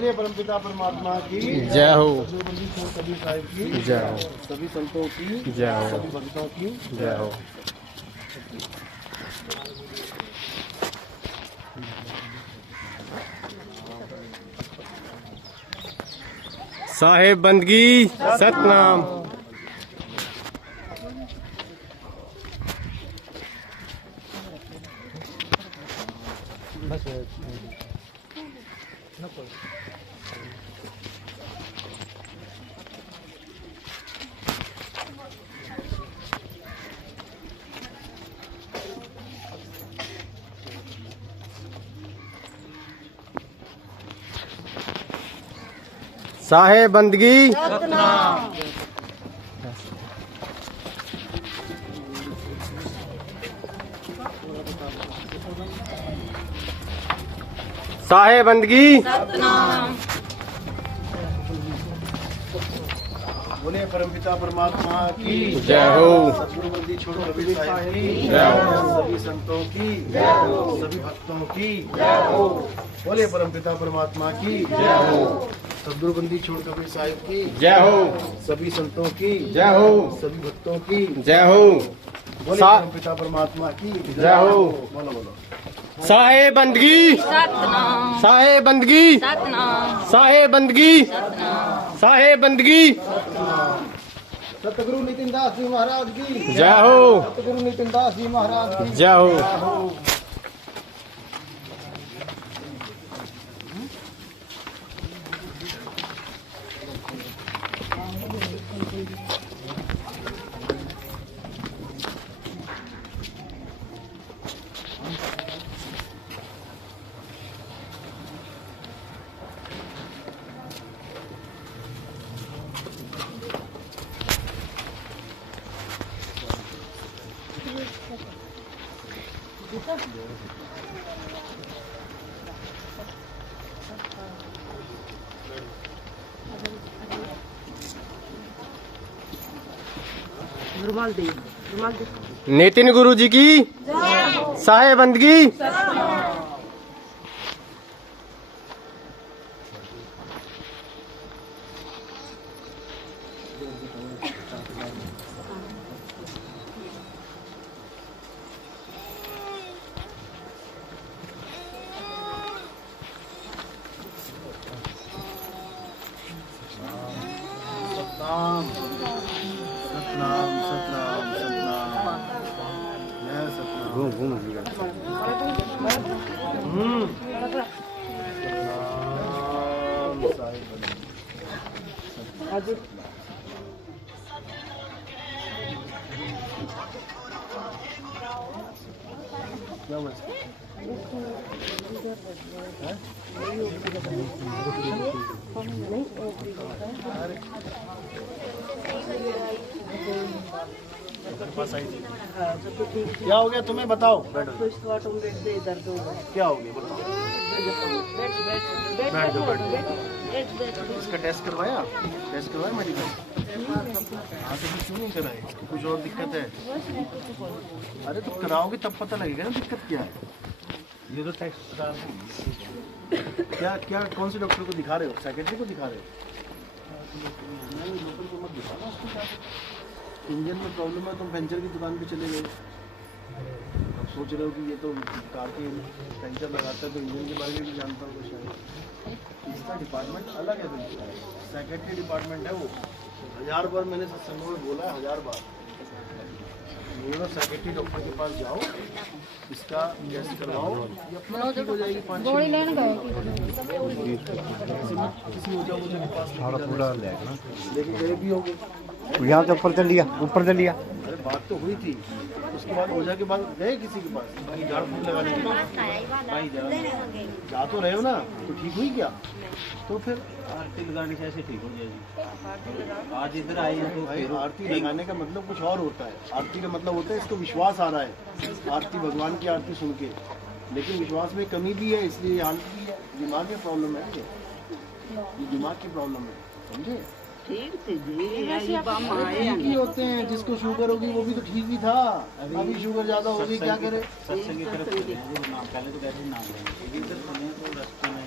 बोलिए परमपिता परमात्मा की जय हो। सदगुरुबंदी छोड़ कबीर साहिब की जय हो। सभी संतों की जय हो। सभी भक्तों की जय हो। साहेब बंदगी सतनाम। साहेब बंदगी सतनाम। साहेब बंदगी सतनाम। बोलिए परमपिता परमात्मा की जय हो। सदगुरुबंदी छोड़ कबीर साहिब की जय हो। सभी संतों की जय हो। सभी भक्तों की जय हो। बोलिए परमपिता परमात्मा की जय हो। सदगुरुबंदी छोड़ कबीर साहिब की जय हो। सभी संतों की जय हो। सभी भक्तों की जय हो। बोलिए परमपिता परमात्मा की जय हो। बोलो बोलो। साहेब बंदगी सतनाम। साहेब बंदगी सतनाम। साहेब बंदगी सतनाम। साहेब बंदगी सतगुरु नितिन दास जी महाराज की जय हो। सतगुरु नितिन दास जी महाराज की जय हो। रुमाल दे, रुमाल दे। नितिन गुरु जी की साहेब बंदगी सतनाम सतनाम सतनाम सतनाम जय सतनाम। घूम घूम सतनाम साहिब बंदी। क्या बस क्या हो गया तुम्हें बताओ। बैठो क्या हो गया बताओ। बैठ जाओ बैठ जाओ। इसका टेस्ट करवाया मेडिकल। हाँ तो फिर क्यों नहीं कराए। इसको कुछ और दिक्कत है। अरे तो कराओगे तब पता लगेगा ना दिक्कत क्या है। ये तो टेस्ट क्या क्या कौन से डॉक्टर को दिखा रहे हो। सेक्रेटरी को दिखा रहे हो। लोकल को मत दिखाना उसके साथ। इंजन में प्रॉब्लम है तुम पंचर की दुकान पे चले गए। अब सोच रहे हो कि ये तो कार के पंचर लगाता है तो इंजन के बारे में भी जानता हूँ शायद। इसका डिपार्टमेंट अलग है बिल्कुल। सेक्रेटरी डिपार्टमेंट है वो। 1000 बार मैंने सत्संगों में बोला है 1000 बार। ये सेक्रेटरी डॉक्टर के पास जाओ इसका टेस्ट करवाओ ये अपना ठीक हो जाएगी। 5-6 किसी ऊंचा के पास लेकिन गए भी होंगे। यहाँ से ऊपर चल लिया अरे बात तो हुई थी। उसके बाद ओझा के बाद गए किसी के पास झाड़ फूक लगाने के बाद। जा तो रहे हो ना तो ठीक हुई क्या। तो फिर आरती लगाने से ऐसे ठीक हो जाएगी। आज इधर आए हैं तो भाई आरती लगाने का मतलब कुछ और होता है। आरती का मतलब होता है इसको विश्वास आ रहा है। आरती भगवान की आरती सुन के। लेकिन विश्वास में कमी भी है इसलिए ये हालत भी है। दिमाग की प्रॉब्लम है ये दिमाग की प्रॉब्लम है समझे। ठीक ही ठीक ही होते हैं। जिसको शुगर होगी वो भी तो ठीक ही था। अभी शुगर ज्यादा होगी क्या करे। सत्संग की तरफ चले हैं, जो नाम पहले तो वैसे ही नाम लेंगे इधर सुने तो रास्ते में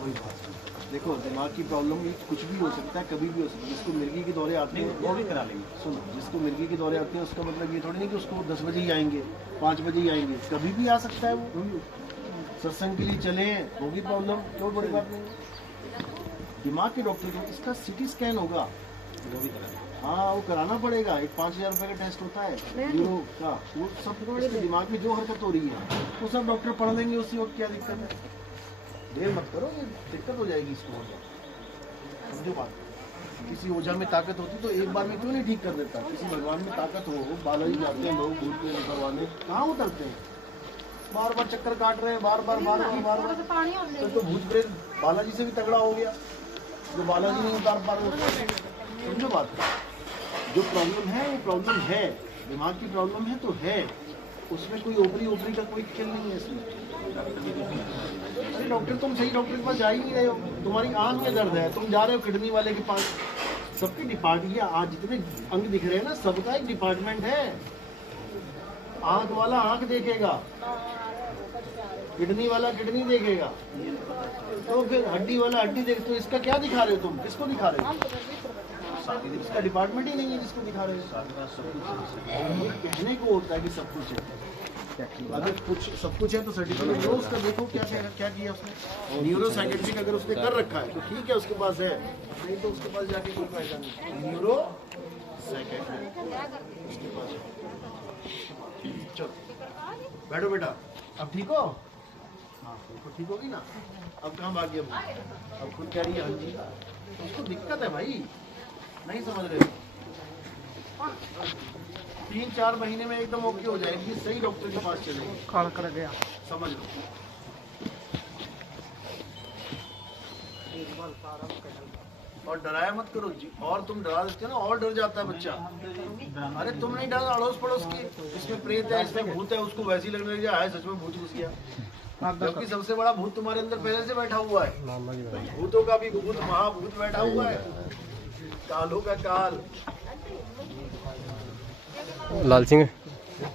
कोई बात नहीं। देखो दिमाग की प्रॉब्लम कुछ भी हो सकता है, कभी भी हो सकता है। जिसको मिर्गी के दौरे आते हैं वो भी करा लेंगे। सुनो, जिसको मिर्गी के दौरे आते हैं उसका मतलब ये थोड़ी नहीं कि उसको 10 बजे ही आएंगे, 5 बजे ही आएंगे, कभी भी आ सकता है वो। सत्संग के लिए चले होगी प्रॉब्लम, कोई बड़ी बात नहीं। दिमाग के डॉक्टर को इसका सिटी स्कैन होगा, वो भी करा लेंगे। हाँ वो कराना पड़ेगा। एक 5,000 रुपये का टेस्ट होता है न्यूरो का, वो सब इसके दिमाग में जो हरकत हो रही है वो सब डॉक्टर पढ़ देंगे उसी वक्त। क्या दिक्कत है? देर मत करो, ये दिक्कत हो जाएगी इसको। समझो बात, किसी ओझा में ताकत होती तो एक बार में क्यों नहीं ठीक कर देता? किसी भगवान में ताकत हो, बालाजी जाते हैं लोग भूत में करवाने, कहाँ उतरते हैं? बार बार चक्कर काट रहे हैं, बार बार तो भूत प्रेत बालाजी से भी तगड़ा हो गया, जो बालाजी नहीं उतार पा रहे। समझो बात, जो प्रॉब्लम है वो प्रॉब्लम है, दिमाग की प्रॉब्लम है तो है, उसमें कोई ओपरी का कोई खेल नहीं है इसमें। अरे डॉक्टर तुम सही डॉक्टर के पास जा ही नहीं रहे हो, तुम्हारी आंख में दर्द है, तुम जा रहे हो किडनी वाले के पास। सबके डिपार्टमेंट, आज जितने अंग दिख रहे हैं ना, सबका एक डिपार्टमेंट है। आंख वाला आंख देखेगा, किडनी वाला किडनी देखेगा, तो फिर हड्डी वाला हड्डी देख। तो इसका क्या दिखा रहे हो तुम? किसको दिखा रहे हो? इसका डिपार्टमेंट ही नहीं है जिसको दिखा रहे हो। ये कहने को होता है कि सब कुछ है, अगर कुछ सब कुछ है तो सर्टिफिकेट लो उसका, देखो क्या क्या किया उसने। न्यूरो साइकेट्रिक अगर उसने कर रखा है तो ठीक है, उसके पास है, नहीं तो उसके पास जाके कोई फायदा नहीं। न्यूरो साइकेट्रिक उसके पास है। चलो बैठो बेटा, अब ठीक हो? हाँ तो ठीक होगी ना। अब कहाँ भाग गया? अब खुद कह रही है हाँ जी, उसको दिक्कत है भाई, नहीं समझ रहे हो। 3-4 महीने में एकदम ओके हो जाएगी, सही डॉक्टर के पास चलेंगे। काल कर गया, समझ लो। और डराया मत करो जी, और तुम डरा देते हो ना और डर जाता है बच्चा। अरे तुम नहीं डरा, अड़ोस पड़ोस की, इसमें प्रेत है, इसमें भूत है, उसको वैसे ही लगने लग जाए सच में भूत घुस गया, जबकि सबसे बड़ा भूत तुम्हारे अंदर पहले से बैठा हुआ है। भूतों का भी भूत महाभूत बैठा हुआ है, कालों का काल। लाल सिंह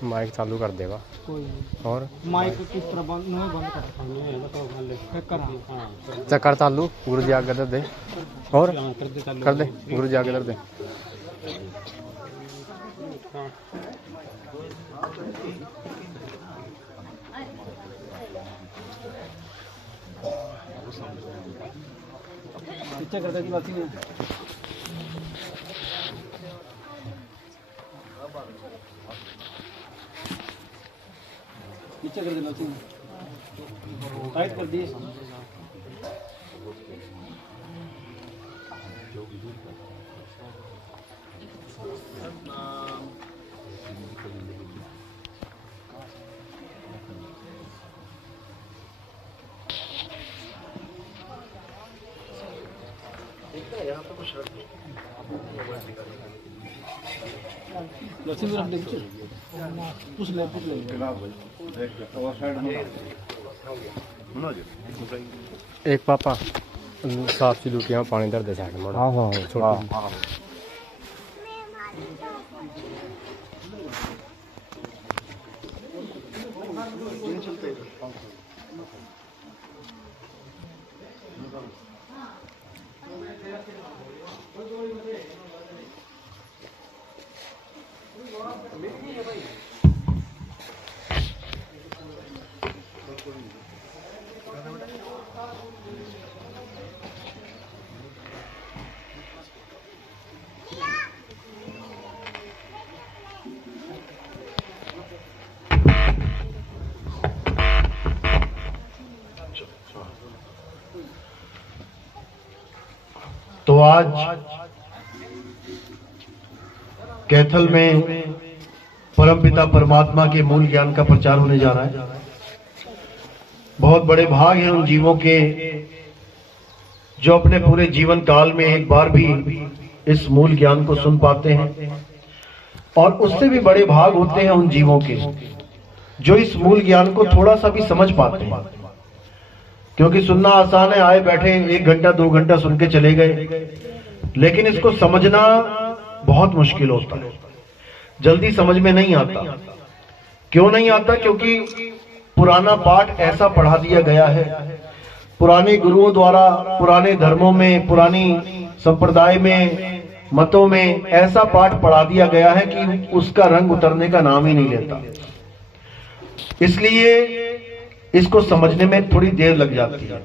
माइक चालू कर देगा। और माइक किस तरह बंद कर चक्कर चालू, गुरु जी आगे दे और कर दे, गुरु जी आगे दे। पीछे कर देगी बात नहीं। पीछे कर देना चाहिए, टाइट कर दिए। यहाँ पे कुछ रख लक्ष्मी रख दे, पूछ ले एक पापा साफ सी लुटिया पानी दर दे साइड में। हाँ हाँ छोटा चलते तो आज कैथल में परमपिता परमात्मा के मूल ज्ञान का प्रचार होने जा रहा है। बहुत बड़े भाग हैं उन जीवों के जो अपने पूरे जीवन काल में एक बार भी इस मूल ज्ञान को सुन पाते हैं, और उससे भी बड़े भाग होते हैं उन जीवों के जो इस मूल ज्ञान को थोड़ा सा भी समझ पाते हैं। क्योंकि सुनना आसान है, आए बैठे 1 घंटा 2 घंटा सुन के चले गए, लेकिन इसको समझना बहुत मुश्किल होता है, जल्दी समझ में नहीं आता। क्यों नहीं आता? क्योंकि पुराना पाठ ऐसा पढ़ा दिया गया है पुराने गुरुओं द्वारा पुराने धर्मों में, पुरानी संप्रदाय में, मतों में ऐसा पाठ पढ़ा दिया गया है कि उसका रंग उतरने का नाम ही नहीं लेता। इसलिए इसको समझने में थोड़ी देर लग जाती है,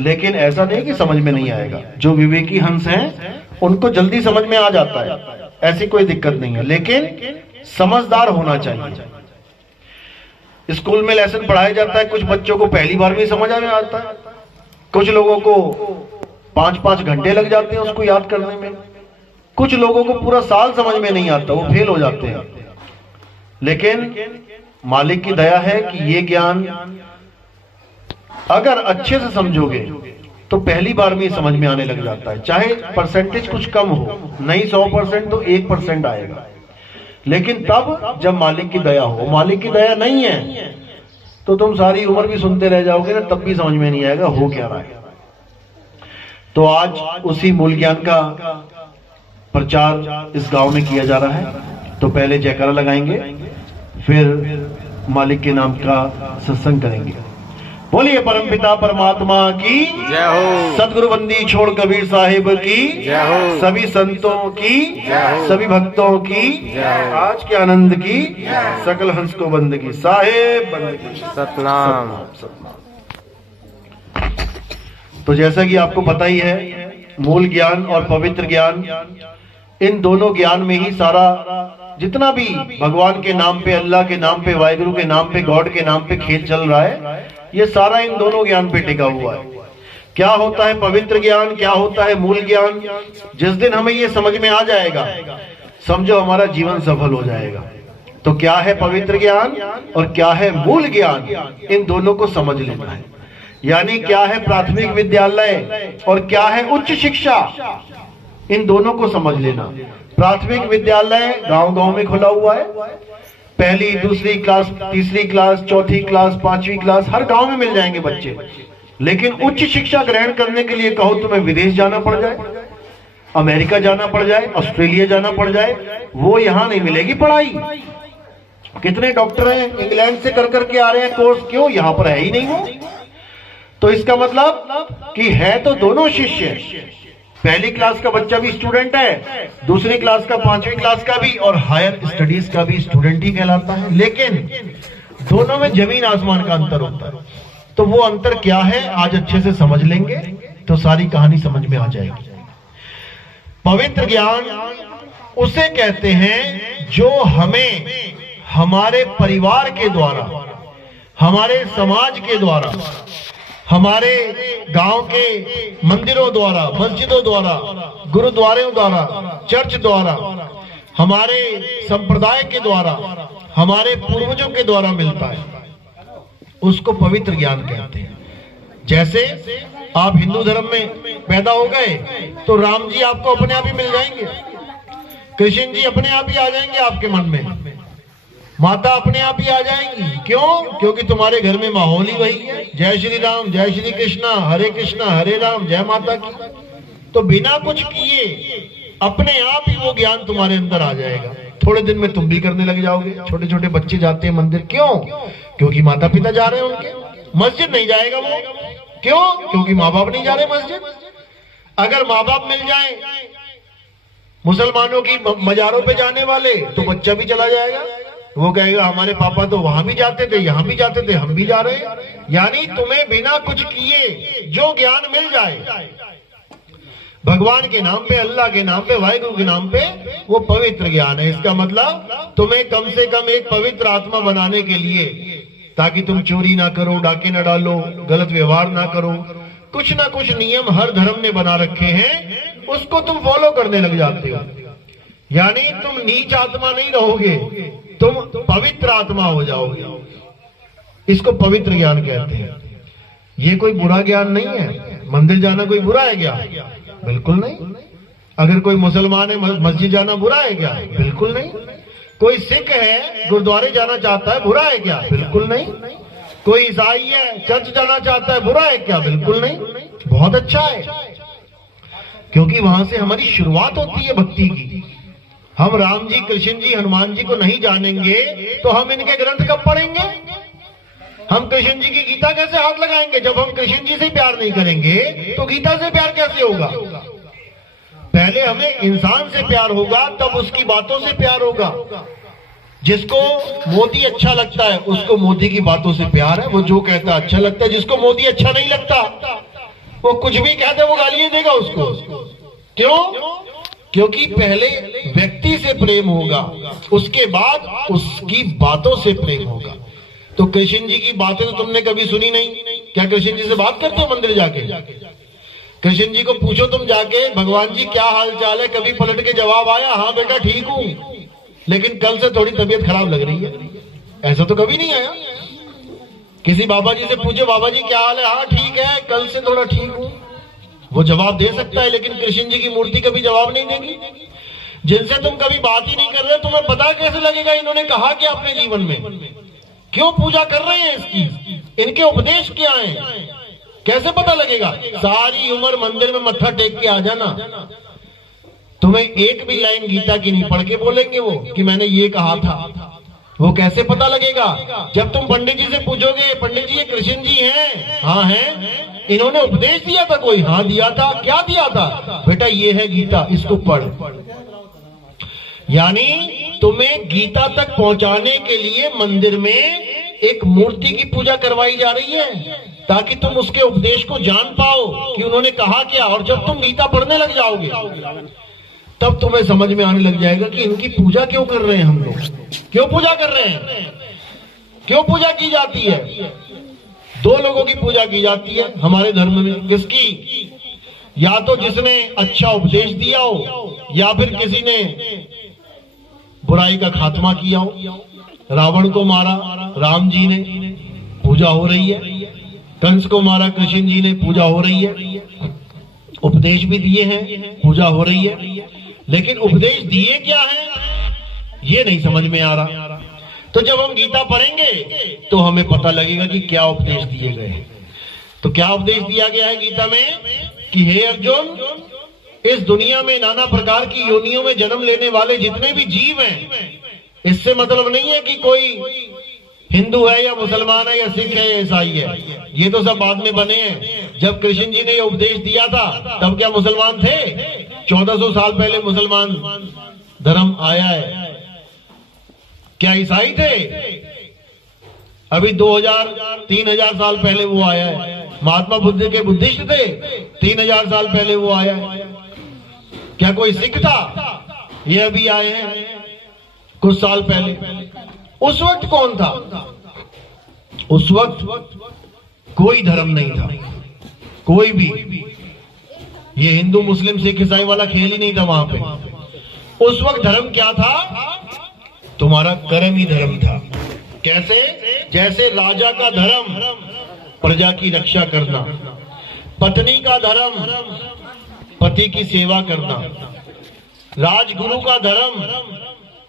लेकिन ऐसा नहीं कि समझ में नहीं आएगा। जो विवेकी हंस हैं उनको जल्दी समझ में आ जाता है, ऐसी कोई दिक्कत नहीं है, लेकिन समझदार होना चाहिए। स्कूल में लेसन पढ़ाया जाता है, कुछ बच्चों को पहली बार में समझ में आता है, कुछ लोगों को 5-5 घंटे लग जाते हैं उसको याद करने में, कुछ लोगों को पूरा साल समझ में नहीं आता, वो फेल हो जाते हैं। लेकिन मालिक की दया है कि ये ज्ञान अगर अच्छे से समझोगे तो पहली बार में समझ में आने लग जाता है। चाहे परसेंटेज कुछ कम हो, नहीं 100% तो 1% आएगा, लेकिन तब जब मालिक की दया हो। मालिक की दया नहीं है तो तुम सारी उम्र भी सुनते रह जाओगे ना, तब भी समझ में नहीं आएगा हो क्या रहा है। तो आज उसी मूल ज्ञान का प्रचार इस गांव में किया जा रहा है। तो पहले जयकारा लगाएंगे, फिर मालिक के नाम का सत्संग करेंगे। बोलिए परमपिता परमात्मा की जय हो, सदगुरु बंदी छोड़ कबीर साहिब की जय हो, सभी संतों की जय हो, सभी भक्तों की जय हो, आज के आनंद की सकल हंस को बंद की साहेब बंद की सतनाम। तो जैसा कि आपको पता ही है, मूल ज्ञान और पवित्र ज्ञान, इन दोनों ज्ञान में ही सारा जितना भी भगवान के नाम पे, अल्लाह के नाम पे, वाहिगुरु के नाम पे, गॉड के नाम पे खेल चल रहा है, ये सारा इन दोनों ज्ञान पे टिका हुआ है। क्या होता है पवित्र ज्ञान, क्या होता है मूल ज्ञान, जिस दिन हमें ये समझ में आ जाएगा, समझो हमारा जीवन सफल हो जाएगा। तो क्या है पवित्र ज्ञान और क्या है मूल ज्ञान, इन दोनों को समझ लेना है। यानी क्या है प्राथमिक विद्यालय और क्या है उच्च शिक्षा, इन दोनों को समझ लेना। प्राथमिक विद्यालय गांव-गांव में खुला हुआ है, पहली, दूसरी क्लास, तीसरी क्लास, चौथी क्लास, 5वीं क्लास हर गांव में मिल जाएंगे बच्चे। लेकिन उच्च शिक्षा ग्रहण करने के लिए कहो तुम्हें विदेश जाना पड़ जाए, अमेरिका जाना पड़ जाए, ऑस्ट्रेलिया जाना पड़ जाए, वो यहां नहीं मिलेगी पढ़ाई। कितने डॉक्टर हैं इंग्लैंड से कर करके आ रहे हैं कोर्स, क्यों? यहां पर है ही नहीं वो। तो इसका मतलब कि है तो दोनों शिष्य, पहली क्लास का बच्चा भी स्टूडेंट है, दूसरी क्लास का, 5वीं क्लास का भी, और हायर स्टडीज का भी स्टूडेंट ही कहलाता है। लेकिन दोनों में जमीन आसमान का अंतर होता है। तो वो अंतर क्या है आज अच्छे से समझ लेंगे तो सारी कहानी समझ में आ जाएगी। पवित्र ज्ञान उसे कहते हैं जो हमें हमारे परिवार के द्वारा, हमारे समाज के द्वारा, हमारे गांव के मंदिरों द्वारा, मस्जिदों द्वारा, गुरुद्वारों द्वारा, चर्च द्वारा, हमारे संप्रदाय के द्वारा, हमारे पूर्वजों के द्वारा मिलता है, उसको पवित्र ज्ञान कहते हैं। जैसे आप हिंदू धर्म में पैदा हो गए तो राम जी आपको अपने आप ही मिल जाएंगे, कृष्ण जी अपने आप ही आ जाएंगे आपके मन में, माता अपने आप ही आ जाएंगी। क्यों? क्योंकि तुम्हारे घर में माहौल ही वही है। जय श्री राम, जय श्री कृष्णा, हरे राम, जय माता की। तो बिना कुछ किए अपने आप ही वो ज्ञान तुम्हारे अंदर आ जाएगा। थोड़े दिन में तुम भी करने लग जाओगे। छोटे छोटे बच्चे जाते हैं मंदिर, क्यों? क्योंकि माता पिता जा रहे हैं उनके। मस्जिद नहीं जाएगा वो, क्यों? क्योंकि माँ बाप नहीं जा रहे मस्जिद। अगर माँ बाप मिल जाए मुसलमानों की मजारों पे जाने वाले, तो बच्चा भी चला जाएगा। वो कहेगा हमारे पापा तो वहां भी जाते थे, यहाँ भी जाते थे, हम भी जा रहे हैं। यानी तुम्हें बिना कुछ किए जो ज्ञान मिल जाए भगवान के नाम पे, अल्लाह के नाम पे, वाहिगुरु के नाम पे, वो पवित्र ज्ञान है। इसका मतलब तुम्हें कम से कम एक पवित्र आत्मा बनाने के लिए, ताकि तुम चोरी ना करो, डाके ना डालो, गलत व्यवहार ना करो, कुछ ना कुछ नियम हर धर्म में बना रखे हैं, उसको तुम फॉलो करने लग जाते हो। यानी तुम नीच आत्मा नहीं रहोगे, तुम पवित्र आत्मा हो जाओगे। इसको पवित्र ज्ञान कहते हैं। ये कोई बुरा ज्ञान नहीं है। मंदिर जाना कोई बुरा है क्या? बिल्कुल नहीं। अगर कोई मुसलमान है मस्जिद जाना बुरा है क्या? बिल्कुल नहीं। कोई सिख है गुरुद्वारे जाना चाहता है, बुरा है क्या? बिल्कुल नहीं। कोई ईसाई है चर्च जाना चाहता है, बुरा है क्या? बिल्कुल नहीं, बहुत अच्छा है। क्योंकि वहां से हमारी शुरुआत होती है भक्ति की। हम राम जी, कृष्ण जी, हनुमान जी को नहीं जानेंगे तो हम इनके ग्रंथ कब पढ़ेंगे? हम कृष्ण जी की गीता कैसे हाथ लगाएंगे? जब हम कृष्ण जी से प्यार नहीं करेंगे तो गीता से प्यार कैसे होगा? पहले हमें इंसान से प्यार होगा, तब उसकी बातों से प्यार होगा। जिसको मोदी अच्छा लगता है उसको मोदी की बातों से प्यार है, वो जो कहता है अच्छा लगता है। जिसको मोदी अच्छा नहीं लगता वो कुछ भी कहते वो गालियां देगा उसको। क्यों? क्योंकि पहले व्यक्ति से प्रेम होगा, उसके बाद उसकी बातों से प्रेम होगा। तो कृष्ण जी की बातें तो तुमने कभी सुनी नहीं? क्या कृष्ण जी से बात करते हो मंदिर जाके? कृष्ण जी को पूछो तुम जाके, भगवान जी क्या हाल चाल है, कभी पलट के जवाब आया हाँ बेटा ठीक हूं, लेकिन कल से थोड़ी तबीयत खराब लग रही है? ऐसा तो कभी नहीं आया। किसी बाबा जी से पूछो बाबा जी क्या हाल है, हाँ ठीक है कल से थोड़ा ठीक हूं, वो जवाब दे सकता है, लेकिन कृष्ण जी की मूर्ति कभी जवाब नहीं देगी। जिनसे तुम कभी बात ही नहीं कर रहे, तुम्हें पता कैसे लगेगा इन्होंने कहा क्या अपने जीवन में? क्यों पूजा कर रहे हैं इसकी? इनके उपदेश क्या हैं? कैसे पता लगेगा? सारी उम्र मंदिर में मत्था टेक के आ जाना, तुम्हें एक भी लाइन गीता की नहीं पढ़ के बोलेंगे वो कि मैंने ये कहा था। वो कैसे पता लगेगा? जब तुम पंडित जी से पूछोगे पंडित जी ये कृष्ण जी हैं? हाँ हैं। इन्होंने उपदेश दिया था कोई? हाँ दिया था। क्या दिया था? बेटा ये है गीता, इसको पढ़। यानी तुम्हें गीता तक पहुंचाने के लिए मंदिर में एक मूर्ति की पूजा करवाई जा रही है, ताकि तुम उसके उपदेश को जान पाओ कि उन्होंने कहा क्या। और जब तुम गीता पढ़ने लग जाओगे तब तुम्हें समझ में आने लग जाएगा कि इनकी पूजा क्यों कर रहे हैं हम लोग, क्यों पूजा कर रहे हैं, क्यों पूजा की जाती है। दो लोगों की पूजा की जाती है हमारे धर्म में। किसकी? या तो जिसने अच्छा उपदेश दिया हो, या फिर किसी ने बुराई का खात्मा किया हो। रावण को मारा राम जी ने, पूजा हो रही है। कंस को मारा कृष्ण जी ने, पूजा हो रही है। उपदेश भी दिए हैं, पूजा हो रही है। लेकिन उपदेश दिए क्या है ये नहीं समझ में आ रहा। तो जब हम गीता पढ़ेंगे तो हमें पता लगेगा कि क्या उपदेश दिए गए हैं। तो क्या उपदेश दिया गया है गीता में कि हे अर्जुन, इस दुनिया में नाना प्रकार की योनियों में जन्म लेने वाले जितने भी जीव हैं, इससे मतलब नहीं है कि कोई हिंदू है या मुसलमान है या सिख है या ईसाई है, ये तो सब बाद में बने हैं। जब कृष्ण जी ने ये उपदेश दिया था तब क्या मुसलमान थे? 1400 साल पहले मुसलमान धर्म आया है। क्या ईसाई थे? अभी 2000-3000 साल पहले वो आया है। महात्मा बुद्ध के बुद्धिस्ट थे, 3000 साल पहले वो आया है। क्या कोई सिख था? ये अभी आए हैं कुछ साल पहले। उस वक्त कौन था? उस वक्त कोई धर्म नहीं था, कोई भी। ये हिंदू मुस्लिम सिख ईसाई वाला खेल ही नहीं था वहां पे। उस वक्त धर्म क्या था? तुम्हारा कर्म ही धर्म था। कैसे? जैसे राजा का धर्म प्रजा की रक्षा करना, पत्नी का धर्म पति की सेवा करना, राजगुरु का धर्म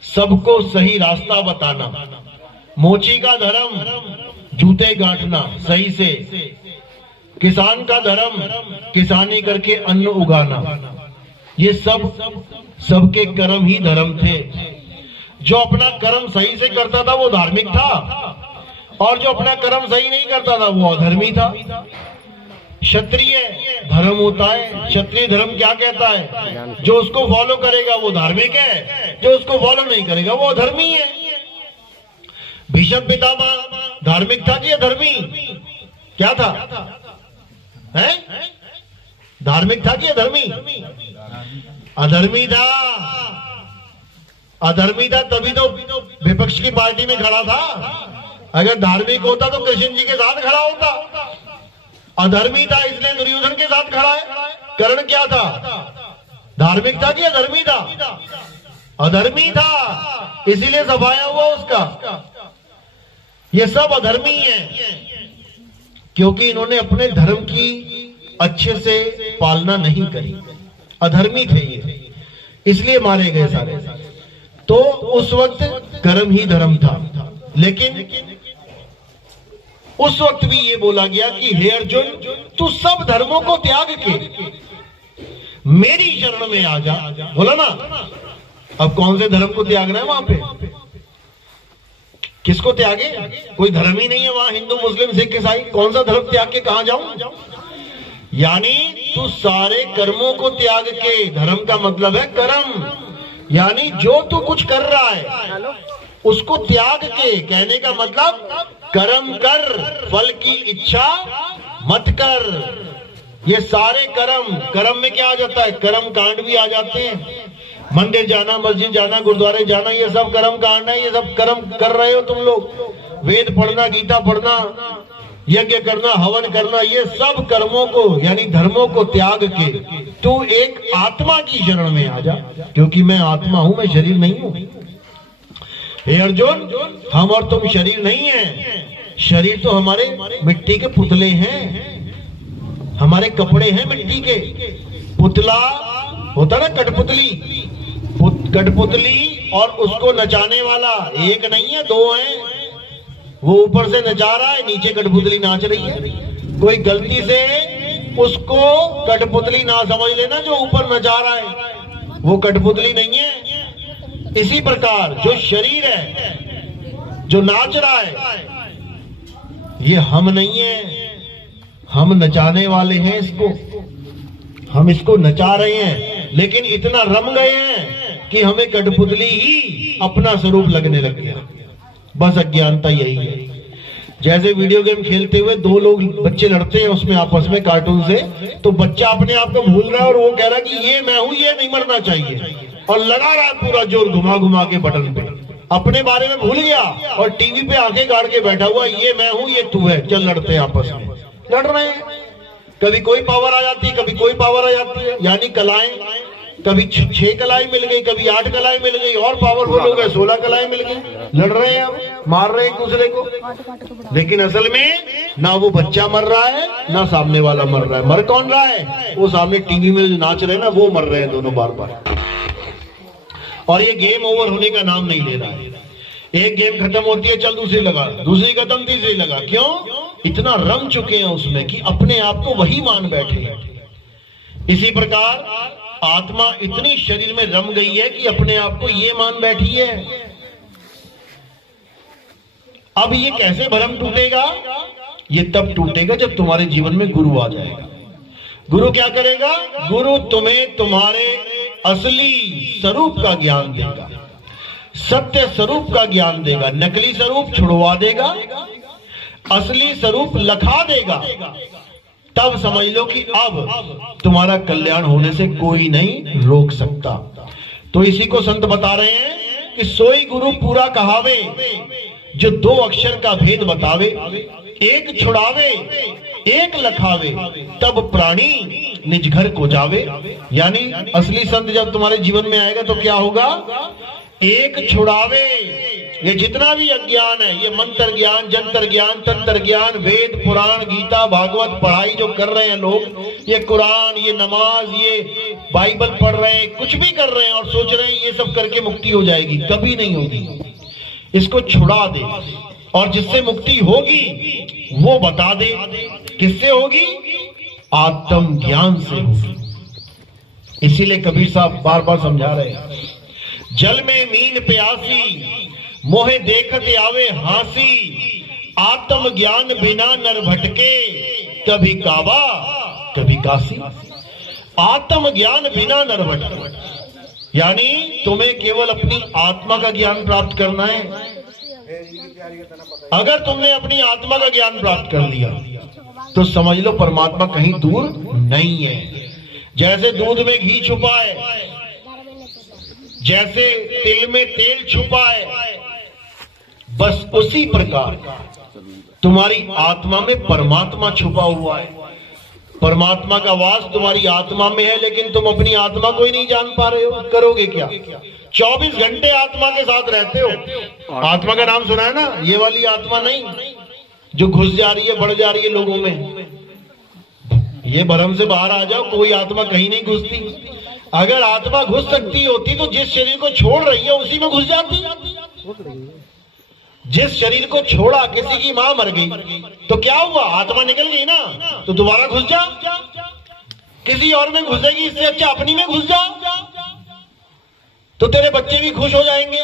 सबको सही रास्ता बताना, मोची का धर्म जूते गांठना सही से, किसान का धर्म किसानी करके अन्न उगाना। ये सबके कर्म ही धर्म थे। जो अपना कर्म सही से करता था वो धार्मिक था, और जो अपना कर्म सही नहीं करता था वो अधर्मी था। क्षत्रिय धर्म होता है। क्षत्रिय धर्म क्या कहता है? जो उसको फॉलो करेगा वो धार्मिक है, जो उसको फॉलो नहीं करेगा वो अधर्मी है। भीष्म पितामह धार्मिक था कि अधर्मी? क्या था? है? धार्मिक था कि अधर्मी? अधर्मी था। अधर्मी था तभी तो विपक्ष की पार्टी में खड़ा था। अगर धार्मिक होता तो कृष्ण जी के साथ खड़ा होता। अधर्मी था इसलिए दुर्योधन के साथ खड़ा है। कारण क्या था? धार्मिक था कि अधर्मी था? अधर्मी था, इसीलिए सफाया हुआ उसका। ये सब अधर्मी है, क्योंकि इन्होंने अपने धर्म की अच्छे से पालना नहीं करी। अधर्मी थे ये, इसलिए मारे गए सारे। तो उस वक्त कर्म ही धर्म था। लेकिन उस वक्त भी ये बोला गया कि हे अर्जुन, तू सब धर्मों को त्याग के मेरी शरण में आ जा। बोला ना? अब कौन से धर्म को त्यागना है वहां पे? किसको त्यागे? कोई धर्म ही नहीं है वहां, हिंदू मुस्लिम सिख ईसाई, कौन सा धर्म त्याग के कहां जाऊं? यानी तू सारे कर्मों को त्याग के, धर्म का मतलब है कर्म, यानी जो तू कुछ कर रहा है उसको त्याग के, कहने का मतलब कर्म कर, फल की इच्छा मत कर। ये सारे कर्म में क्या आ जाता है? कर्म कांड भी आ जाते हैं। मंदिर जाना, मस्जिद जाना, गुरुद्वारे जाना, ये सब कर्म कांड है, ये सब कर्म कर रहे हो तुम लोग। वेद पढ़ना, गीता पढ़ना, यज्ञ करना, हवन करना, ये सब कर्मों को यानी धर्मों को त्याग के तू एक आत्मा की शरण में आ जा, क्योंकि मैं आत्मा हूं, मैं शरीर नहीं हूं। हे अर्जुन, हम और तुम शरीर नहीं है। शरीर तो हमारे मिट्टी के पुतले हैं, हमारे कपड़े हैं मिट्टी के। पुतला होता ना, कठपुतली, कठपुतली और उसको नचाने वाला एक नहीं है, दो हैं। वो ऊपर से नचा रहा है, नीचे कठपुतली नाच रही है। कोई गलती से उसको कठपुतली ना समझ लेना, जो ऊपर नचा रहा है वो कठपुतली नहीं है। इसी प्रकार जो शरीर है, जो नाच रहा है, ये हम नहीं है, हम नचाने वाले हैं इसको, हम इसको नचा रहे हैं, लेकिन इतना रम गए हैं कि हमें कठपुतली ही अपना स्वरूप लगने लग गया। बस अज्ञानता यही है। जैसे वीडियो गेम खेलते हुए दो लोग बच्चे लड़ते हैं उसमें आपस में कार्टून से, तो बच्चा अपने आप को भूल रहा है और वो कह रहा है कि ये मैं हूं, ये नहीं मरना चाहिए, और लगा रहा है पूरा जोर घुमा घुमा के बटन पे। अपने बारे में भूल गया और टीवी पे आंखें गाड़ के बैठा हुआ, ये मैं हूं, ये तू है, चल लड़ते हैं आपस में। लड़ रहे हैं, कभी कोई पावर आ जाती है, कभी कोई पावर आ जाती है, यानी कलाएं, कभी 6 कलाएं मिल गई, कभी 8 कलाएं मिल गई, और पावरफुल हो गए 16 कलाएं मिल गई। लड़ रहे हैं, हम मार रहे हैं एक दूसरे को, लेकिन असल में ना वो बच्चा मर रहा है ना सामने वाला मर रहा है। मर कौन रहा है? वो सामने टीवी में जो नाच रहे हैं ना, वो मर रहे हैं दोनों बार बार। और ये गेम ओवर होने का नाम नहीं ले रहा है। एक गेम खत्म होती है, चल दूसरी लगा, दूसरी खत्म, तीसरी लगा। क्यों? इतना रम चुके हैं उसमें कि अपने आप को वही मान बैठे हैं। इसी प्रकार आत्मा इतनी शरीर में रम गई है कि अपने आप को ये मान बैठी है। अब ये कैसे भ्रम टूटेगा? ये तब टूटेगा जब तुम्हारे जीवन में गुरु आ जाएगा। गुरु क्या करेगा? गुरु तुम्हें तुम्हारे असली स्वरूप का ज्ञान देगा, सत्य स्वरूप का ज्ञान देगा, नकली स्वरूप छुड़वा देगा, असली स्वरूप लखा देगा। तब समझ लो कि अब तुम्हारा कल्याण होने से कोई नहीं रोक सकता। तो इसी को संत बता रहे हैं कि सोई गुरु पूरा कहावे, जो 2 अक्षर का भेद बतावे, एक छुड़ावे एक लखावे, तब प्राणी निज घर को जावे। यानी असली संत जब तुम्हारे जीवन में आएगा तो क्या होगा? एक छुड़ावे, ये जितना भी अज्ञान है, ये मंत्र ज्ञान, जंतर ज्ञान, तंत्र ज्ञान, वेद पुराण गीता भागवत पढ़ाई जो कर रहे हैं लोग, ये कुरान, ये नमाज, ये बाइबल पढ़ रहे हैं, कुछ भी कर रहे हैं और सोच रहे हैं ये सब करके मुक्ति हो जाएगी, कभी नहीं होगी। इसको छुड़ा दे और जिससे मुक्ति होगी वो बता दे। किससे होगी? आत्म ज्ञान से होगी। इसीलिए कबीर साहब बार बार समझा रहे हैं, जल में मीन प्यासी, मोहे देखत आवे हासी, आत्म ज्ञान बिना नर भटके, कभी काबा कभी काशी। आत्म ज्ञान बिना नर भटके, यानी तुम्हें केवल अपनी आत्मा का ज्ञान प्राप्त करना है। अगर तुमने अपनी आत्मा का ज्ञान प्राप्त कर लिया तो समझ लो परमात्मा कहीं दूर नहीं है। जैसे दूध में घी छुपा है, जैसे तिल में तेल छुपा है, बस उसी प्रकार तुम्हारी आत्मा में परमात्मा छुपा हुआ है। परमात्मा का वास तुम्हारी आत्मा में है, लेकिन तुम अपनी आत्मा को ही नहीं जान पा रहे हो। करोगे क्या? 24 घंटे आत्मा के साथ रहते हो। आत्मा का नाम सुना है ना? ये वाली आत्मा नहीं जो घुस जा रही है, बढ़ जा रही है लोगों में। ये भ्रम से बाहर आ जाओ, कोई आत्मा कहीं नहीं घुसती। अगर आत्मा घुस सकती होती तो जिस शरीर को छोड़ रही है उसी में घुस जाती। जिस शरीर को छोड़ा, किसी की मां मर गई तो क्या हुआ? आत्मा निकल गई ना, तो दोबारा घुस जा। किसी और में घुसेगी, इससे अच्छा अपनी में घुस जा, तो तेरे बच्चे भी खुश हो जाएंगे।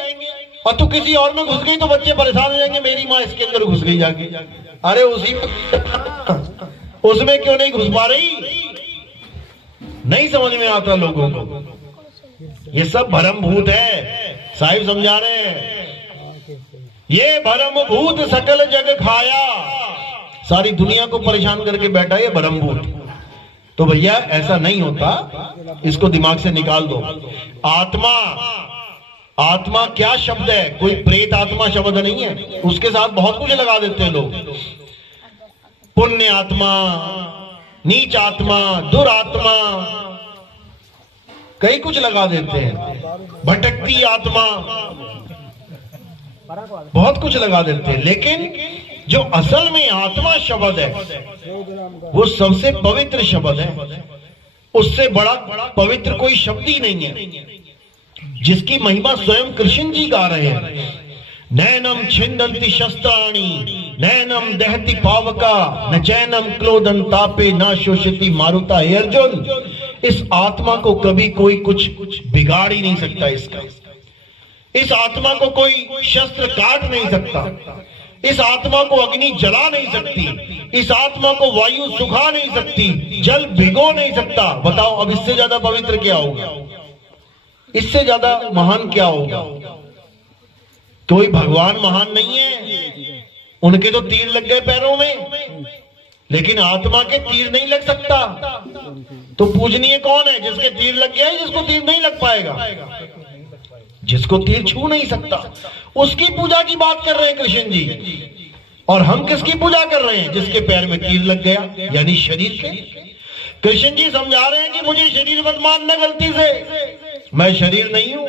और तू किसी और में घुस गई तो बच्चे परेशान हो जाएंगे, मेरी माँ इसके अंदर घुस गई जाके। अरे उसी उसमें क्यों नहीं घुस पा रही? नहीं समझ में आता लोगों को। ये सब भरम भूत है, साहिब समझा रहे हैं। ये भरम भूत सकल जग खाया, सारी दुनिया को परेशान करके बैठा है भरम भूत। तो भैया ऐसा नहीं होता, इसको दिमाग से निकाल दो। आत्मा, आत्मा क्या शब्द है? कोई प्रेत आत्मा शब्द नहीं है, उसके साथ बहुत कुछ लगा देते हैं लोग। पुण्य आत्मा, नीच आत्मा, दुरात्मा, कई कुछ लगा देते हैं। भटकती आत्मा, बहुत कुछ लगा देते हैं। लेकिन जो असल में आत्मा शब्द है वो सबसे पवित्र शब्द है। उससे बड़ा पवित्र कोई शब्द ही नहीं है, जिसकी महिमा स्वयं कृष्ण जी गा रहे हैं। नैनम छिंदन्ति शस्त्राणि, नैनम दहति पावका, न चैनम क्लोदन तापे, न शोषिति मारुता। हे अर्जुन, इस आत्मा को कभी कोई कुछ बिगाड़ ही नहीं सकता। इस आत्मा को कोई शस्त्र काट नहीं सकता, इस आत्मा को अग्नि जला नहीं सकती, इस आत्मा को वायु सुखा नहीं सकती, जल भिगो नहीं सकता। बताओ अब इससे ज्यादा पवित्र क्या होगा? इससे ज्यादा महान क्या होगा? कोई भगवान महान नहीं है, उनके तो तीर लग गए पैरों में, लेकिन आत्मा के तीर नहीं लग सकता। तो पूजनीय कौन है? जिसके तीर लग गया है, जिसको तीर नहीं लग पाएगा, जिसको तीर छू नहीं सकता, उसकी पूजा की बात कर रहे हैं कृष्ण जी। और हम किसकी पूजा कर रहे हैं? जिसके पैर में तीर लग गया, यानी शरीर के। कृष्ण जी समझा रहे हैं कि मुझे शरीर मत मानना गलती से, मैं शरीर नहीं हूं।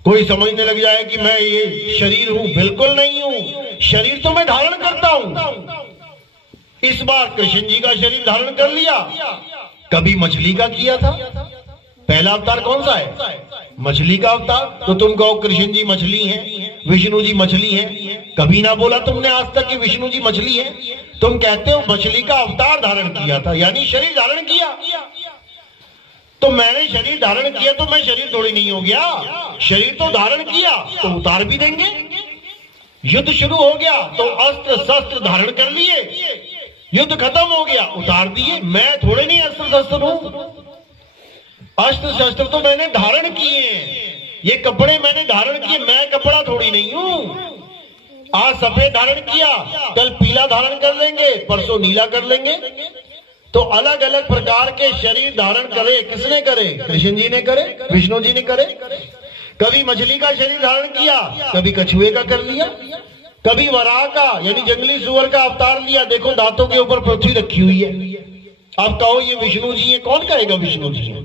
कोई समझने लग जाए कि मैं ये शरीर हूं, बिल्कुल नहीं हूं। शरीर तो मैं धारण करता हूं। इस बार कृष्ण जी का शरीर धारण कर लिया, कभी मछली का किया था। पहला अवतार कौन सा है? मछली का अवतार। तो तुम कहो कृष्ण जी मछली हैं, विष्णु जी मछली हैं, कभी ना बोला तुमने आज तक कि विष्णु जी मछली हैं। तुम कहते हो मछली का अवतार धारण किया था, यानी शरीर धारण किया। तो मैंने शरीर धारण किया तो मैं शरीर थोड़ी नहीं हो गया। शरीर तो धारण किया तो उतार भी देंगे। युद्ध शुरू हो गया तो अस्त्र शस्त्र धारण कर लिए, युद्ध खत्म हो गया, उतार दिए। मैं थोड़े नहीं अस्त्र शस्त्र हूं, अस्त्र शस्त्र तो मैंने धारण किए। ये कपड़े मैंने धारण किए, मैं कपड़ा थोड़ी नहीं हूं। आज सफेद धारण किया, कल पीला धारण कर लेंगे, परसों नीला कर लेंगे। तो अलग अलग प्रकार के शरीर धारण करे। किसने करे? कृष्ण जी ने करे, विष्णु जी ने करे। कभी मछली का शरीर धारण किया, कभी कछुए का कर लिया, कभी वराह का यानी जंगली सुअर का अवतार लिया। देखो दांतों के ऊपर पृथ्वी रखी हुई है। अब कहो ये विष्णु जी है, कौन कहेगा विष्णु जी है?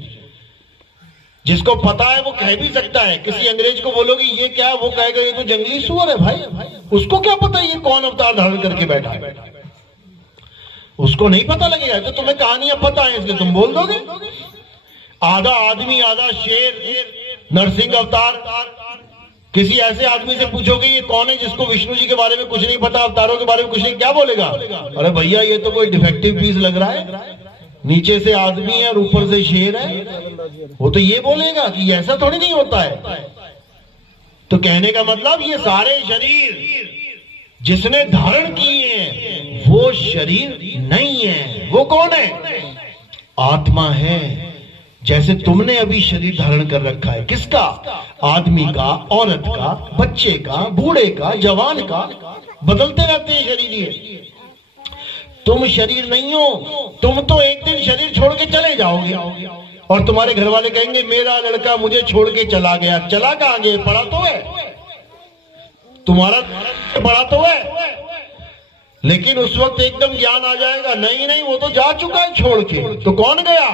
जिसको पता है वो कह भी सकता है। किसी अंग्रेज को बोलोगे ये क्या है, वो कहेगा ये तो जंगली सुअर है भाई। उसको क्या पता ये कौन अवतार धारण करके बैठा है? उसको नहीं पता लगेगा। तो तुम्हें कहानियां पता है इसलिए तुम बोल दोगे। आधा आदमी आधा शेर, नरसिंह अवतार। किसी ऐसे आदमी से पूछोगे ये कौन है जिसको विष्णु जी के बारे में कुछ नहीं पता, अवतारों के बारे में कुछ नहीं, क्या बोलेगा? अरे भैया ये तो कोई डिफेक्टिव पीस लग रहा है, नीचे से आदमी है और ऊपर से शेर है। वो तो ये बोलेगा कि ऐसा थोड़ी नहीं होता है। तो कहने का मतलब ये सारे शरीर जिसने धारण किए हैं वो शरीर नहीं है। वो कौन है? आत्मा है। जैसे तुमने अभी शरीर धारण कर रखा है, किसका? आदमी का, औरत का, बच्चे का, बूढ़े का, जवान का, बदलते रहते हैं शरीर ये। तुम शरीर नहीं हो। तुम तो एक दिन शरीर छोड़ के चले जाओगे और तुम्हारे घर वाले कहेंगे मेरा लड़का मुझे छोड़ के चला गया। चला कहां गया? पड़ा तो है, तुम्हारा पड़ा तो है। लेकिन उस वक्त एकदम ज्ञान आ जाएगा, नहीं नहीं वो तो जा चुका है छोड़ के। तो कौन गया?